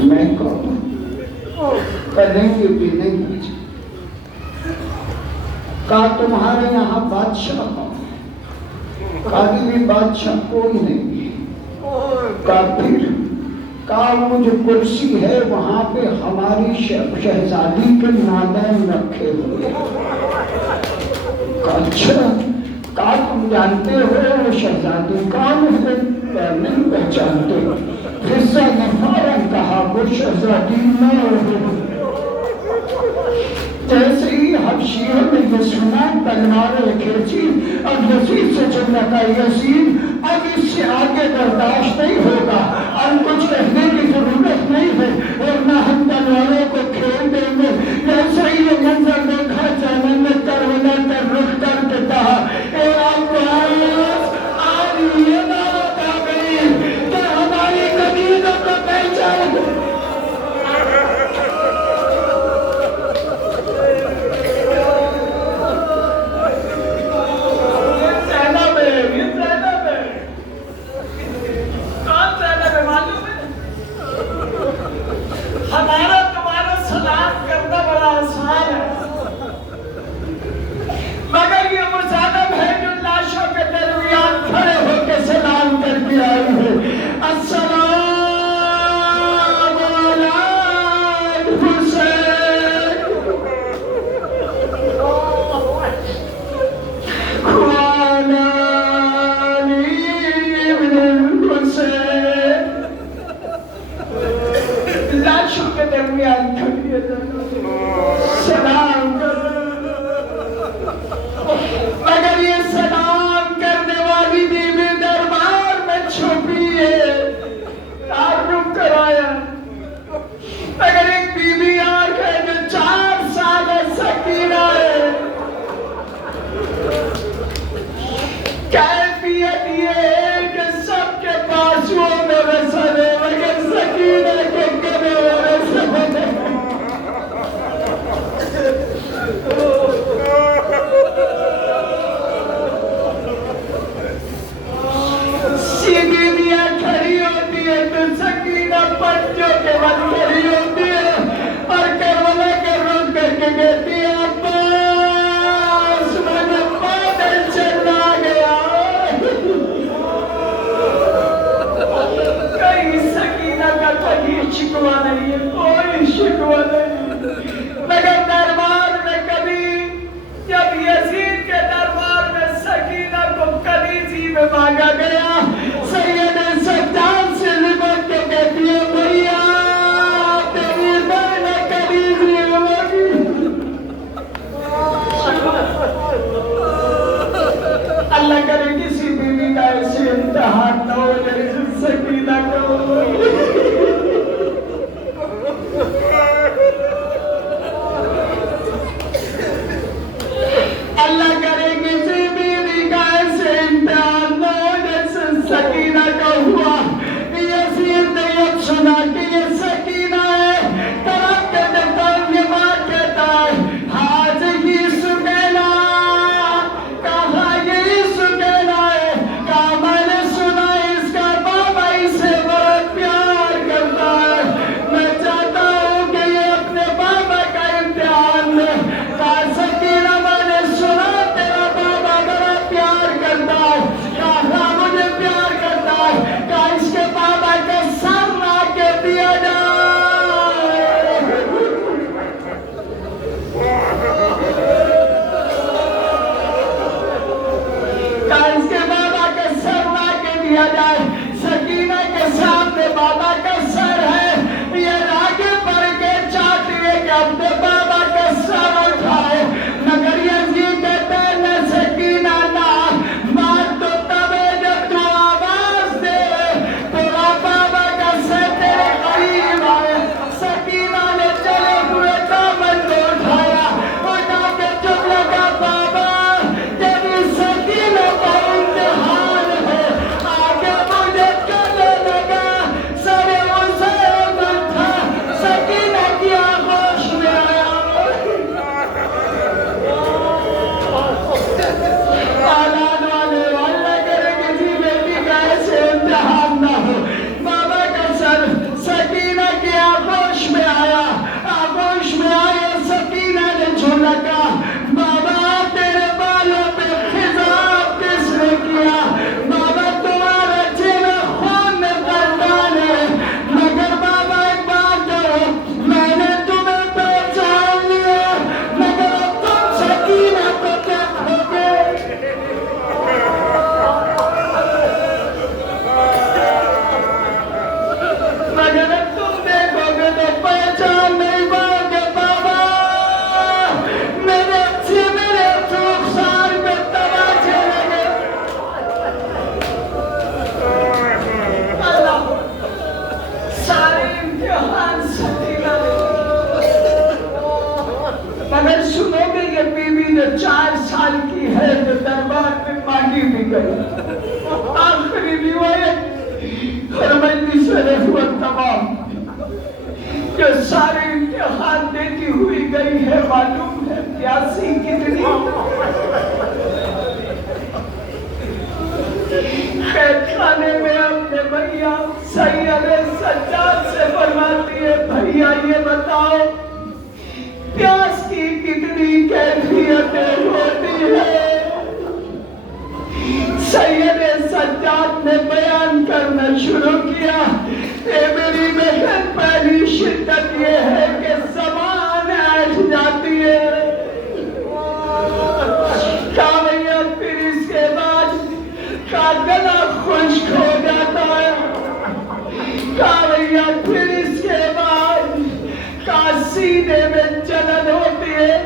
میں کہوں کہیں بھی نہیں پہچان۔ کہا تمہارے یہاں بادشاہ کون ہے؟ کہا کہ بادشاہ کوئی نہیں ہے۔ کہا پھر؟ کہا وہ جو کرسی ہے وہاں پہ ہماری شہزادی کے نادین رکھے ہوئے۔ کہا اچھا؟ کہا تم جانتے ہو وہ شہزادی کون ہے؟ نہیں پہچانتے۔ فضہ نے فوراً کہا وہ شہزادی میں ہوں۔ جیسے ہی حبشیوں نے یہ سنا تلواریں کھینچی اب یزید سے چلنا کا یزید اب اس سے آگے برداشت نہیں ہوگا اور کچھ کہنے کی ضرورت نہیں ہے ورنہ ہم تلواروں کو کھیل دیں گے۔ جیسے ہی یہ منظر دیکھا جانے میں کربلا کا رخ کر کے کہا اے عباس آج یہ بات آ گئی کہ ہماری قبیلوں کو پہچان ہمارا تمہارا سلام کرنا بڑا آسان ہے مگر یہ مزادب ہے جو لاشوں کے درمیان کھڑے ہو کے سلام کر کے آئی ہے۔ السلام علی حسین وعلی علی ابن حسین۔ لاشوں کے درمیان کھڑی ہے سلام کر، مگر یہ سلام کرنے والی بیوی دربار میں چھپی ہے۔ تعارف کرایا مگر ایک بیوی اور ہے جو 4 سال سکینہ ہے۔ کیفیت یہ ہے کہ سب کے بازوؤں میں رسل ہے مگر سکینہ کے گلے میں رسل ہے۔ سیگیاں کھڑی ہوتی ہے تو سکینہ پنجوں کے بل کھڑی ہوتی ہے اور کربلا کا رخ کر کے کہتی ہے عباس میں بادل چلا گیا۔ کہیں سکینہ کا کہیں شکوہ نہیں ہے، کوئی شکوہ نہیں، مگر دربار میں کبھی جب یزید کے دربار میں سکینہ کو کنیزی میں مانگا گیا سید سجاد سے لپٹ کے کہتی ہے بھیا تیری بہن کنیزی ہوگی۔ اللہ کرے کسی بیوی کا ایسے امتحان نہ ہو جیسے 4 سال کی ہے تو دربار میں مانگی بھی گئی. آخری روایت اور مجلس رحمت تمام جو سارے امتحان دیتی ہوئی گئی ہے. معلوم ہے پیاسی کتنی قید خانے میں اپنے بھیا سید سجاد سے فرماتی ہے بھیا یہ بتاؤ پیاس کی کتنی کیفیتیں ہوتی ہے. سید سجاد نے بیان کرنا شروع کیا. اے میری بہن پہلی شدت یہ ہے کہ زبان ایٹھ جاتی ہے. کہا بھیا پھر اس کے بعد کا گلا خشک ہو جاتا ہے. کہا بھیا پھر اس کے بعد کا سینے میں جلن ہوتی ہے.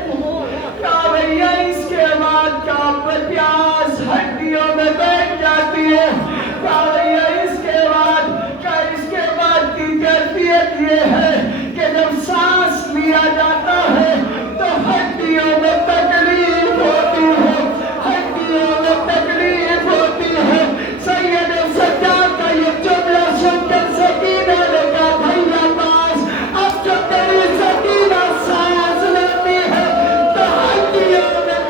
کہا بھیا اس کے بعد کا پیاس ہڈیوں میں بیٹھ جاتی ہے. کہا بھیا اس کے بعد کی کیفیت یہ ہے کہ جب سانس لیا جاتا ہے تو ہڈیوں میں تکلیف ہوتی ہے. ہڈیوں میں تکلیف ہوتی ہے. سید سجاد کا یہ جملہ سن کر سکینہ نے کہا بھیا پاس اب جو تیری سکینہ سانس لیتی ہے تو ہڈیوں میں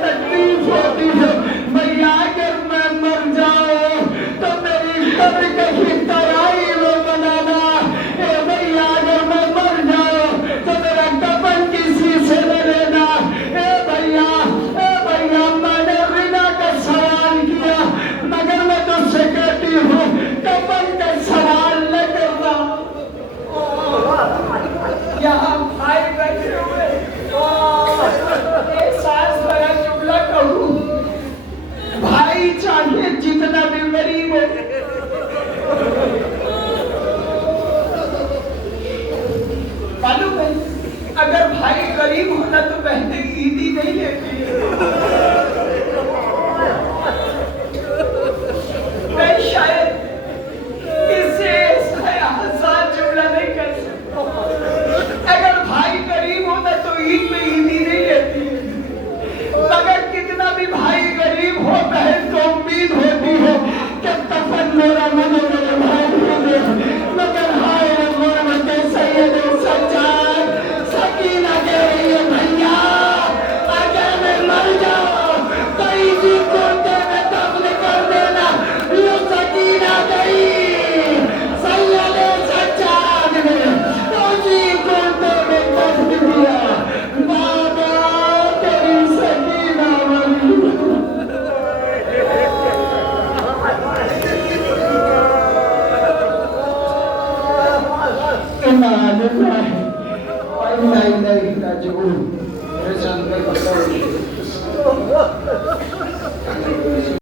تکلیف ہوتی ہے. بھیا اگر میں مر جاؤں تو میری قبر کہیں ترائی میں بنانا. اے بھیا اگر میں مر جاؤں تو میرا کفن کسی سے نہ لینا. اے بھیا میں نے غنا کا سوال کیا مگر میں تو سے کہتی ہوں کفن کا سوال نہ کرنا. یہاں بھائی بیٹھے ہوئے بھائی چاہیے جتنا بھی غریب ہو معلوم ہے اگر بھائی غریب ہونا تو بہنیں عیدی نہیں لیتی. میں شاید اسے آسان جملہ نہیں کر سکتا. اگر بھائی غریب ہونا تو عید میں عیدی نہیں لیتی. مگر کتنا بھی بھائی غریب ہو بہن کو امید ہوتی ہے کہ کفن میرا میرے بھائی کو دے. مگر ہائے غربت سید سجاد سکینہ کہہ رہی ہے بھیا اگر میں مر جاؤں تو اسی کوٹے میں دفن کر دینا. یہ سکینہ گئی سید سجاد نے اسی کوٹے میں دفن کیا. بابا تیری سکینہ مری. انا للہ و انا الیہ راجعون.